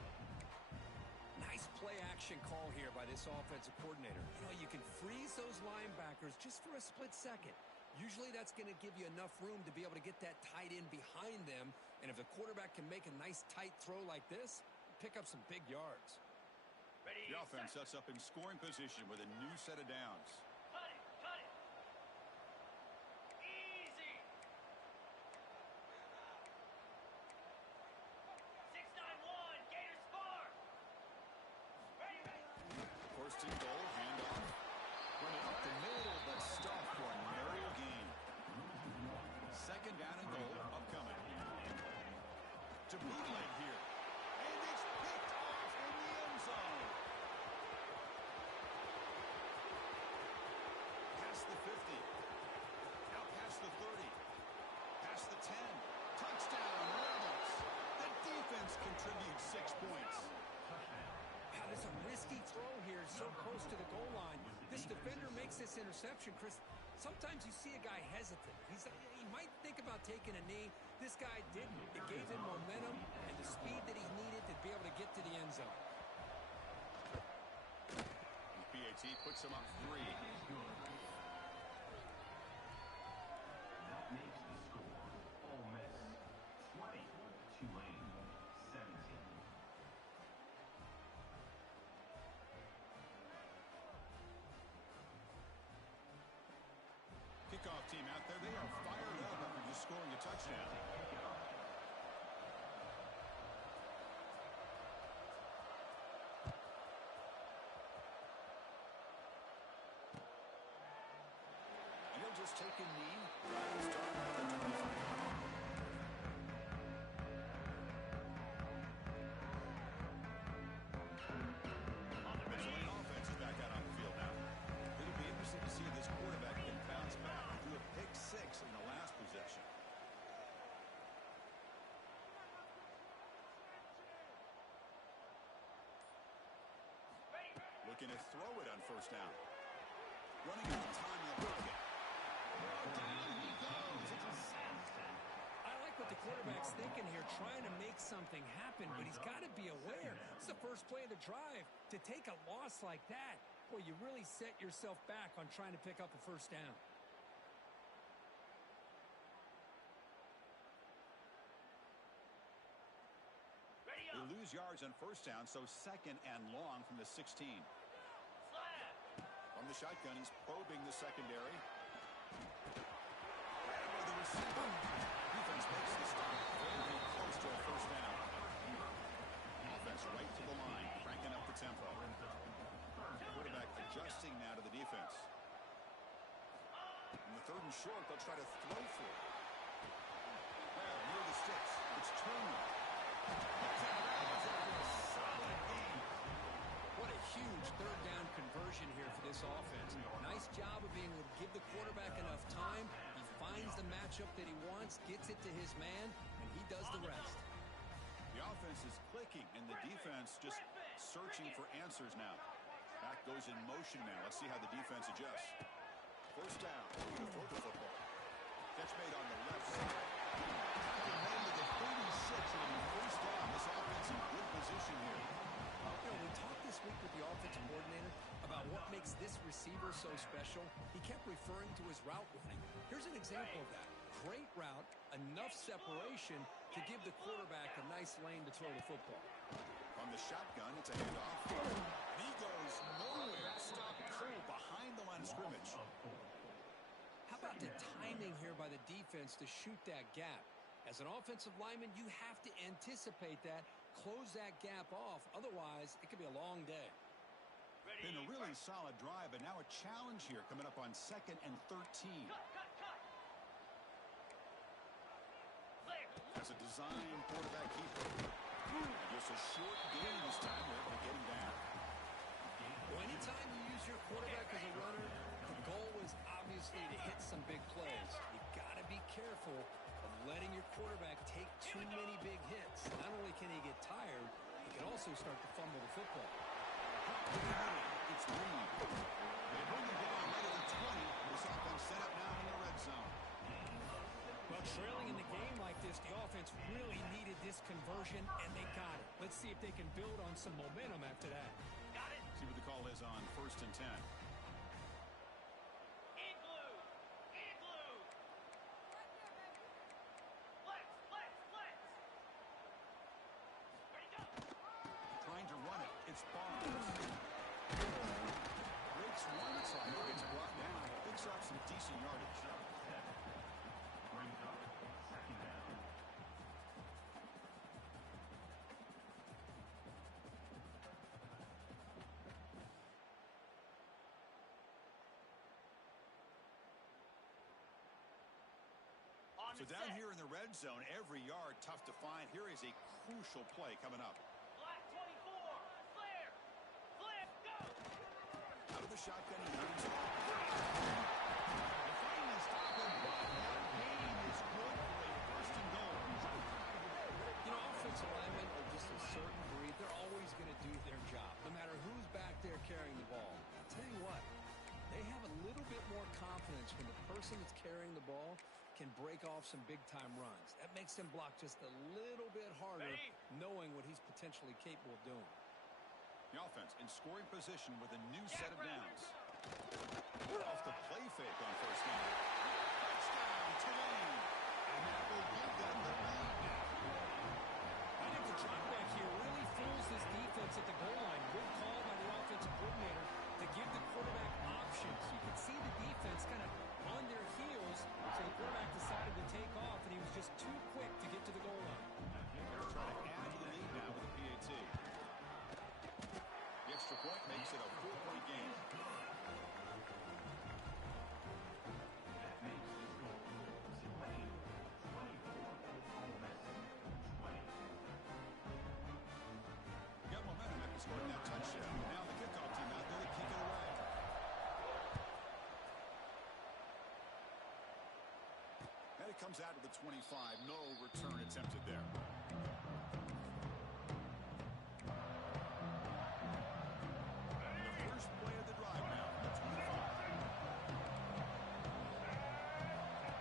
Nice play-action call here by this offensive coordinator. You know, you can freeze those linebackers just for a split second. Usually that's going to give you enough room to be able to get that tight end behind them. And if the quarterback can make a nice tight throw like this, pick up some big yards. Ready, The offense sets up in scoring position with a new set of downs. Cut it. Easy. 6-9-1. Gators score. Ready. 1st and goal, handoff. Running up the middle, but stopped for a narrow gain. 2nd down and goal, upcoming. To Bootleg here. And it's picked off in the end zone. Past the 50. Now past the 30. Past the 10. Touchdown, Rebels. The defense contributes 6 points. God, it's a risky throw here, so close to the goal line. This defender makes this interception, Chris. Sometimes you see a guy hesitant. He might think about taking a knee. This guy didn't. It gave him momentum and the speed that he needed to be able to get to the end zone. And PAT puts him up 3. That makes the score. Ole Miss 20, Tulane 17. Kickoff team out there. They are fired up after just scoring a touchdown. And he'll just take a knee. Start at the 25. Tulane offense is back out on the field now. It'll be interesting to see if this quarterback can bounce back and do a pick 6 in the last possession. Looking to throw it on 1st down. Running out of time in the pocket. quarterback's thinking here, trying to make something happen, but he's got to be aware. It's the first play of the drive. To take a loss like that, boy, you really set yourself back on trying to pick up a first down. Ready They up. lose yards on first down, so second and long from the 16. Slab. From the shotgun, he's probing the secondary. And the receiver. Defense makes the stop. Very close to a first down. Offense right to the line, cranking up the tempo. Quarterback adjusting now to the defense. In the third and short, they'll try to throw for it. Well, near the sticks. It's Turner. Solid game. What a huge third down conversion here for this offense. Nice job of being able to give the quarterback enough time. He finds the matchup that he wants, gets it to his man, and he does the rest. The offense is clicking, and the defense just searching for answers now. Back goes in motion now. Let's see how the defense adjusts. First down. Throw the football. Catch made on the left side. Coming to the 36, and it'll be first down. This offense in good position here. You know, we talked this week with the offensive coordinator about what makes this receiver so special. He kept referring to his route running. Here's an example of that. Great route, enough separation to give the quarterback a nice lane to throw the football. From the shotgun, it's a handoff. And he goes nowhere. Stop cold behind the line of scrimmage. How about the timing here by the defense to shoot that gap? As an offensive lineman, you have to anticipate that, close that gap off. Otherwise, it could be a long day. Been a really solid drive, but now a challenge here coming up on 2nd and 13. Cut. Clear. As a design quarterback keeper. And just a short gain this time. They're able to get him down. Well, anytime you use your quarterback as a runner, the goal is obviously to hit some big plays. You got to be careful of letting your quarterback take too many big hits. Not only can he get tired, he can also start to fumble the football. It's Reed. They bring him down right at the 20. This offense set up now in the red zone. Well, trailing in the game like this, the offense really needed this conversion, and they got it. Let's see if they can build on some momentum after that. Got it. See what the call is on 1st and 10. Igloo. Flex. Ready, go. Trying to run it. It's Barnes. Breaks one tackle. Gets brought down. Picks up some decent yardage. Brings up second down. On So the down set. here in the red zone, every yard tough to find. Here is a crucial play coming up. Black 24. Clear. Go. Out of the shotgun, he moves off. They finally stop him, but that gain is good for a first and goal. You know, offensive linemen are just a certain breed. They're always going to do their job, no matter who's back there carrying the ball. I'll tell you what, they have a little bit more confidence when the person that's carrying the ball can break off some big-time runs. That makes them block just a little bit harder, Ready? knowing what he's potentially capable of doing. The offense in scoring position with a new set of downs. Off the play fake on first down. Touchdown, Tulane. And that will give them the lead now. I think the drop back here really fools this defense at the goal line. Good call by the offensive coordinator to give the quarterback options. You could see the defense kind of on their heels, so the quarterback decided to take off, and he was just too quick to get to the goal line. They're trying to add to the lead now with a PAT. The extra point makes it a 4-point game. That makes the score Tulane 24, Ole Miss 20. Got momentum after scoring that touchdown. Now the kickoff team out there to kick it away. And it comes out to the 25. No return attempted there. The first play of the drive now from the 25.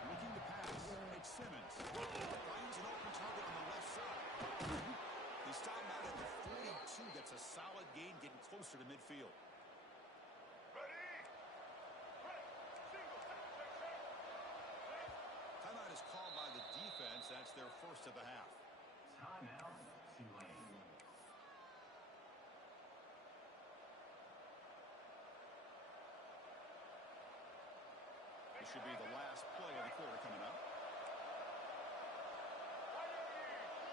Looking to pass. It's Simmons. Finds an open closer to midfield. Ready? Ready. Single. Set. Timeout is called by the defense. That's their first of the half. Timeout, Tulane. This should be the last play of the quarter coming up.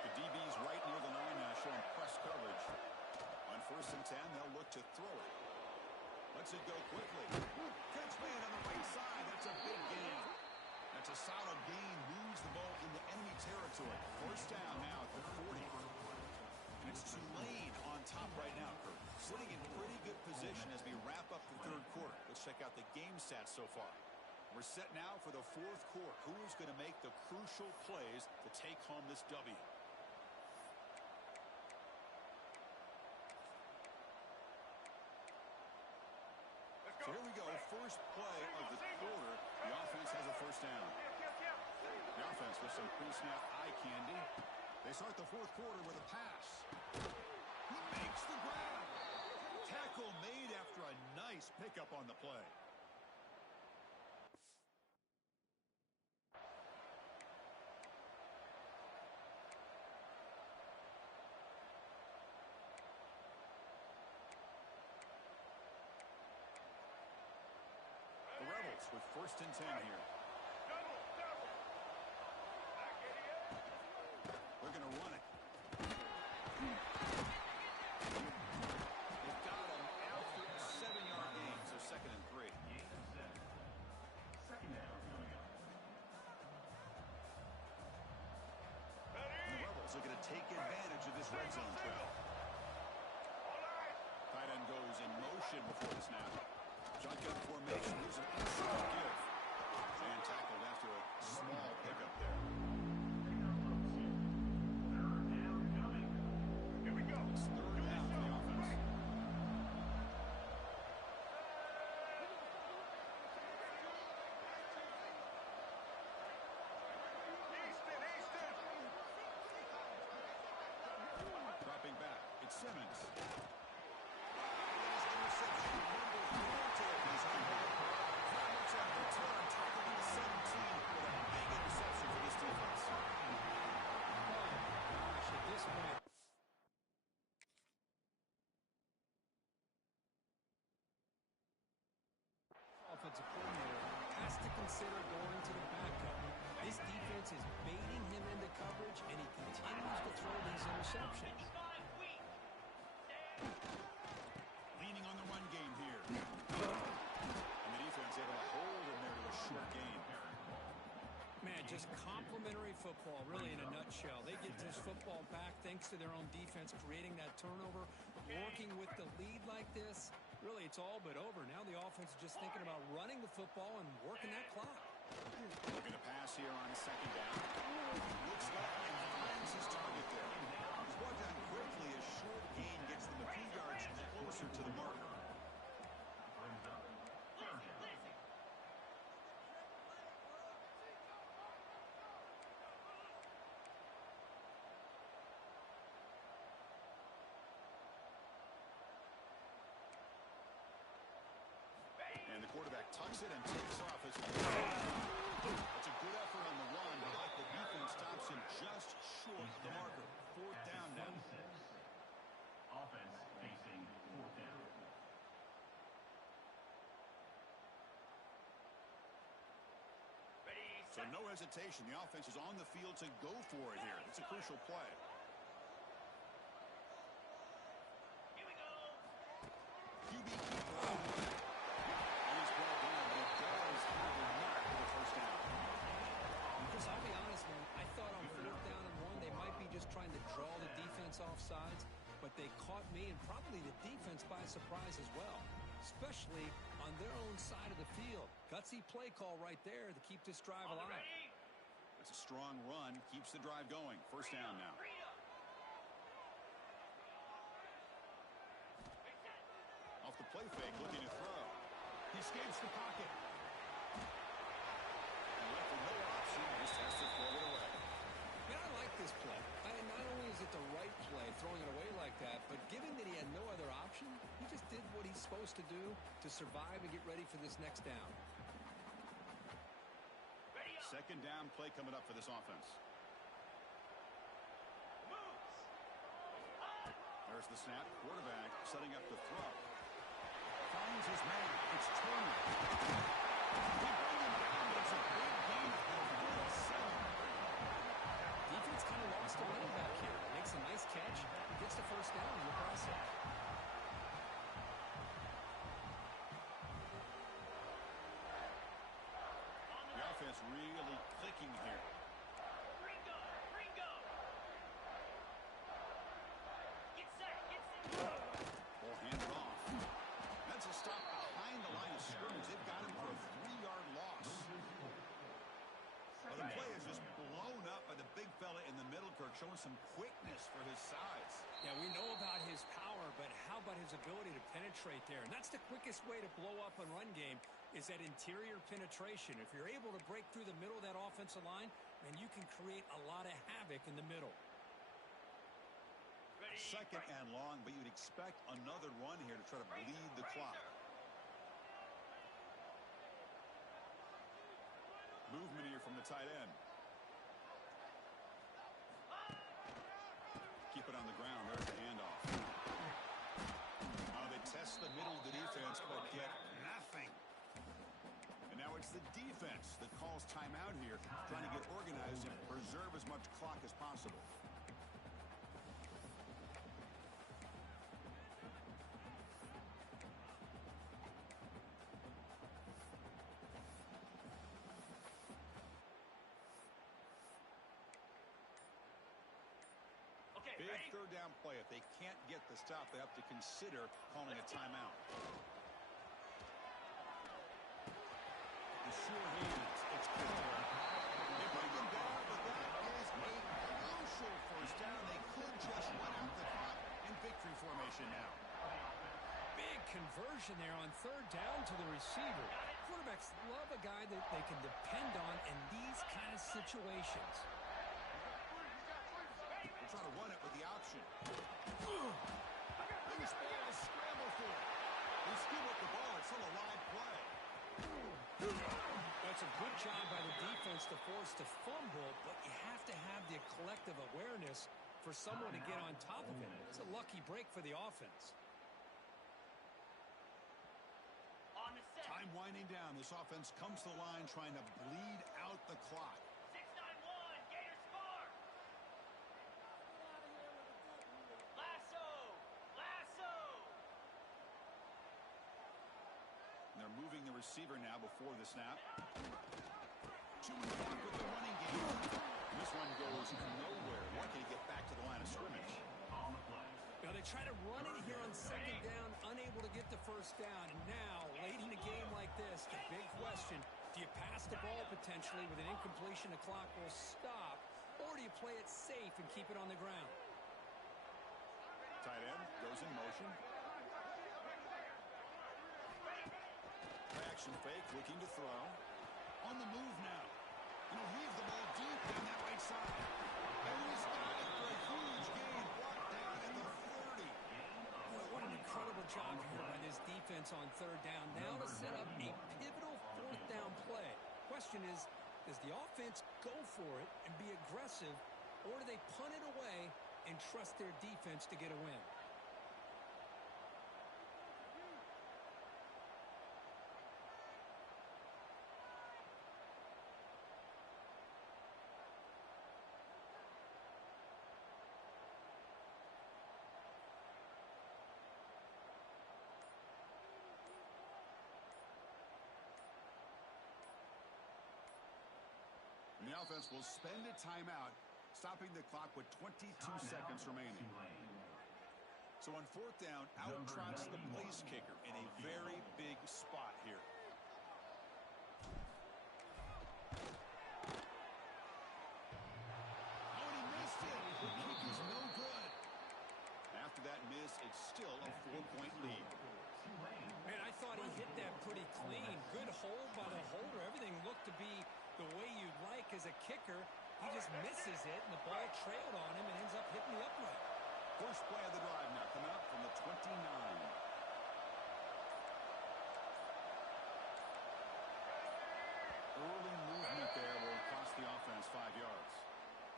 The DB's right near the line now, showing press coverage. On 1st and 10, they'll look to throw it. Lets it go quickly. Catch made on the right side. That's a big gain. That's a solid gain. Moves the ball into enemy territory. 1st down now at the 40. And it's Tulane on top right now, Kurt. Sitting in pretty good position as we wrap up the 3rd quarter. Let's check out the game stats so far. We're set now for the 4th quarter. Who's going to make the crucial plays to take home this W? So here we go. First play of the quarter. The offense has a 1st down. The offense with some pre-snap eye candy. They start the 4th quarter with a pass. He makes the grab. Tackle made after a nice pickup on the play. The Rebels with 1st and 10 here. Double. Back idiot. They're going to run it. They've got him out for a 7-yard gain, so 2nd and 3. Gain of 7. 2nd down coming up. And the Rebels are going to take advantage of this red zone trap. All right. Tight end goes in motion before the snap. Shotgun formation. There's an inside give. And tackled after a small pickup there. Pick up folks here. 3rd down coming. Here we go. It's 3rd down for the offense. Easton. Dropping back. It's Simmons. Interception. Number 4 is on back. Roberts on return. Tackled at the 17 with a big interception for this defense. Gosh, at this point. Offensive coordinator has to consider going to the backup. This defense is baiting him into coverage, and he continues to throw these interceptions. 55 weak. Leaning on the run game here. And the defense able to hold him there to a short gain. Man, just complimentary football, really, in a nutshell. They get this football back thanks to their own defense, creating that turnover, working with the lead like this. Really, it's all but over. Now the offense is just thinking about running the football and working that clock. Looking to pass here on 2nd down. Looks like he finds his target there. He's brought down quickly. A short gain gets them a few yards closer to the marker. Brings up 3rd down. And the quarterback tucks it and takes off as That's a good effort on the run, but the defense stops him just short of the marker. 4th down now. 26. Offense facing 4th down. Ready, So set. no hesitation. The offense is on the field to go for it here. It's a crucial play. Here we go. QB keeper on one. And he's brought down, but he does have a mark for the 1st down. Because I'll be honest, man, I thought on 4th down and 1, they might be just trying to draw the defense off sides, but they caught me and probably the defense by surprise as well, especially on their own side of the field. Gutsy play call right there to keep this drive On the alive. ready. It's a strong run. Keeps the drive going. 1st down now. Freedom. Reset. Off the play fake, looking to throw. He escapes the pocket. And left with no option. Just has to throw it away. Man, I like this play. Not only is it the right play, throwing it away like that, but given that he had no other option, he just supposed to do to survive and get ready for this next down. Ready up. Second down play coming up for this offense. Moves. There's the snap. Quarterback setting up the throw. Finds his man. It's Turner. They bring him down, but it's a big gain of 7. Defense kind of lost a running back here. Makes a nice catch. Gets the first down in the process. The offense really clicking here. Ringo. Ringo. Get set. Get set. Ball handed off. That's a stop behind the line of scrimmage. They've got him for a 3-yard loss. Well, the play is just blown up by the big fella in the middle, Kirk, showing some quickness for his size. Yeah, we know about his power, but how about his ability to penetrate there? And that's the quickest way to blow up a run game is that interior penetration. If you're able to break through the middle of that offensive line, then you can create a lot of havoc in the middle. Ready. Second and long, but you'd expect another run here to try to bleed the clock. Movement here from the tight end. Keep it on the ground. There's the handoff. They test the middle of the defense, but get nothing. And now it's the defense that calls timeout here, trying to get organized and preserve as much clock as possible. Okay, Big ready? third down play. If they can't get the stop, they have to consider calling a timeout. The sure hands. It's Cooper. They bring him down, but that is a crucial first down. They could just run out the clock in victory formation now. Big conversion there on third down to the receiver. Quarterbacks love a guy that they can depend on in these kind of situations. They're trying to run it with the option. Loose ball, a scramble for it. They scoop up the ball. It's still a live play. That's a good job by the defense to force the fumble, but you have to have the collective awareness for someone to get on top of it. It's a lucky break for the offense. On the set. Time winding down. This offense comes to the line trying to bleed out the clock. 6-9-1. Gator score. Lasso. Lasso. And they're moving the receiver now before the snap. Chewing the clock with the running game. And this one goes nowhere. Lucky to get back to the line of scrimmage. On the play. Now they try to run it here on second down, unable to get the first down. And now, late in a game like this, the big question, do you pass the ball potentially with an incompletion, the clock will stop, or do you play it safe and keep it on the ground? Tight end goes in motion. Action fake, looking to throw. On the move now. And he'll heave the ball deep down that right side. And he's got it for a huge gain. Brought down at the 30. Boy, what an incredible job here by this defense on third down. Now to set up a pivotal fourth down play. Question is, does the offense go for it and be aggressive, or do they punt it away and trust their defense to get a win? And the offense will spend a timeout, stopping the clock with 22 seconds remaining. So on fourth down, out trots the place kicker in a very big spot here. Oh, and he missed it. The kick is no good. After that miss, it's still a 4-point lead. Man, I thought he hit that pretty clean. Good hold by the holder. Everything looked to be the way you'd like as a kicker. He just misses it, and the ball trailed on him and ends up hitting the upright. First play of the drive now, coming up from the 29. Early movement there will cost the offense 5 yards.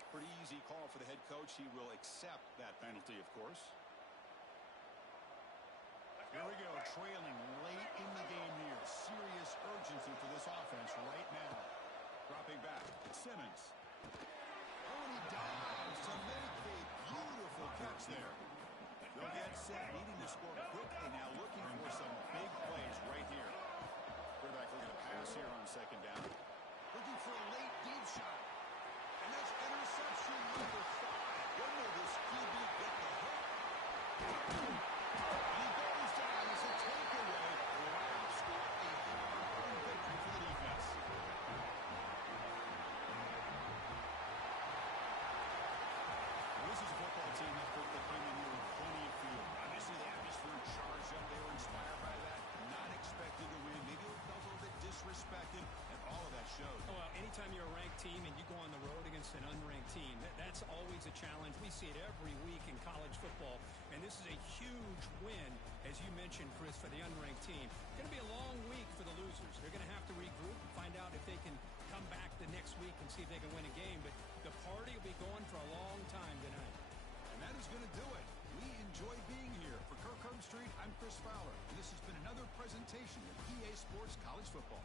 Pretty easy call for the head coach. He will accept that penalty, of course. Here we go, trailing late in the game here. Serious urgency for this offense right now. Dropping back, Simmons. Oh, and he dives to make a beautiful catch there. They'll get set, needing to score quickly now, looking for some big plays right here. Quarterback looking to pass here on second down. Looking for a late deep shot. And that's interception number 5. When will this QB get the hook? And he goes down as a takeaway. Rams score a hard-earned victory for the defense. This is a football team that came in here with plenty of field. Obviously, the atmosphere charged up. They were inspired by that. Not expected to win. Maybe they felt a little bit disrespected, and all of that showed. Well, anytime you're a ranked team and you go on the road against an unranked team, that's always a challenge. We see it every week in college football, and this is a huge win, as you mentioned, Chris, for the unranked team. It's going to be a long week for the losers. They're going to have to regroup and find out if they can come back the next week and see if they can win a game. But the party will be going for a long time tonight. And that is going to do it. We enjoy being here. For Kirk Herbstreit, I'm Chris Fowler, and this has been another presentation of EA Sports College Football.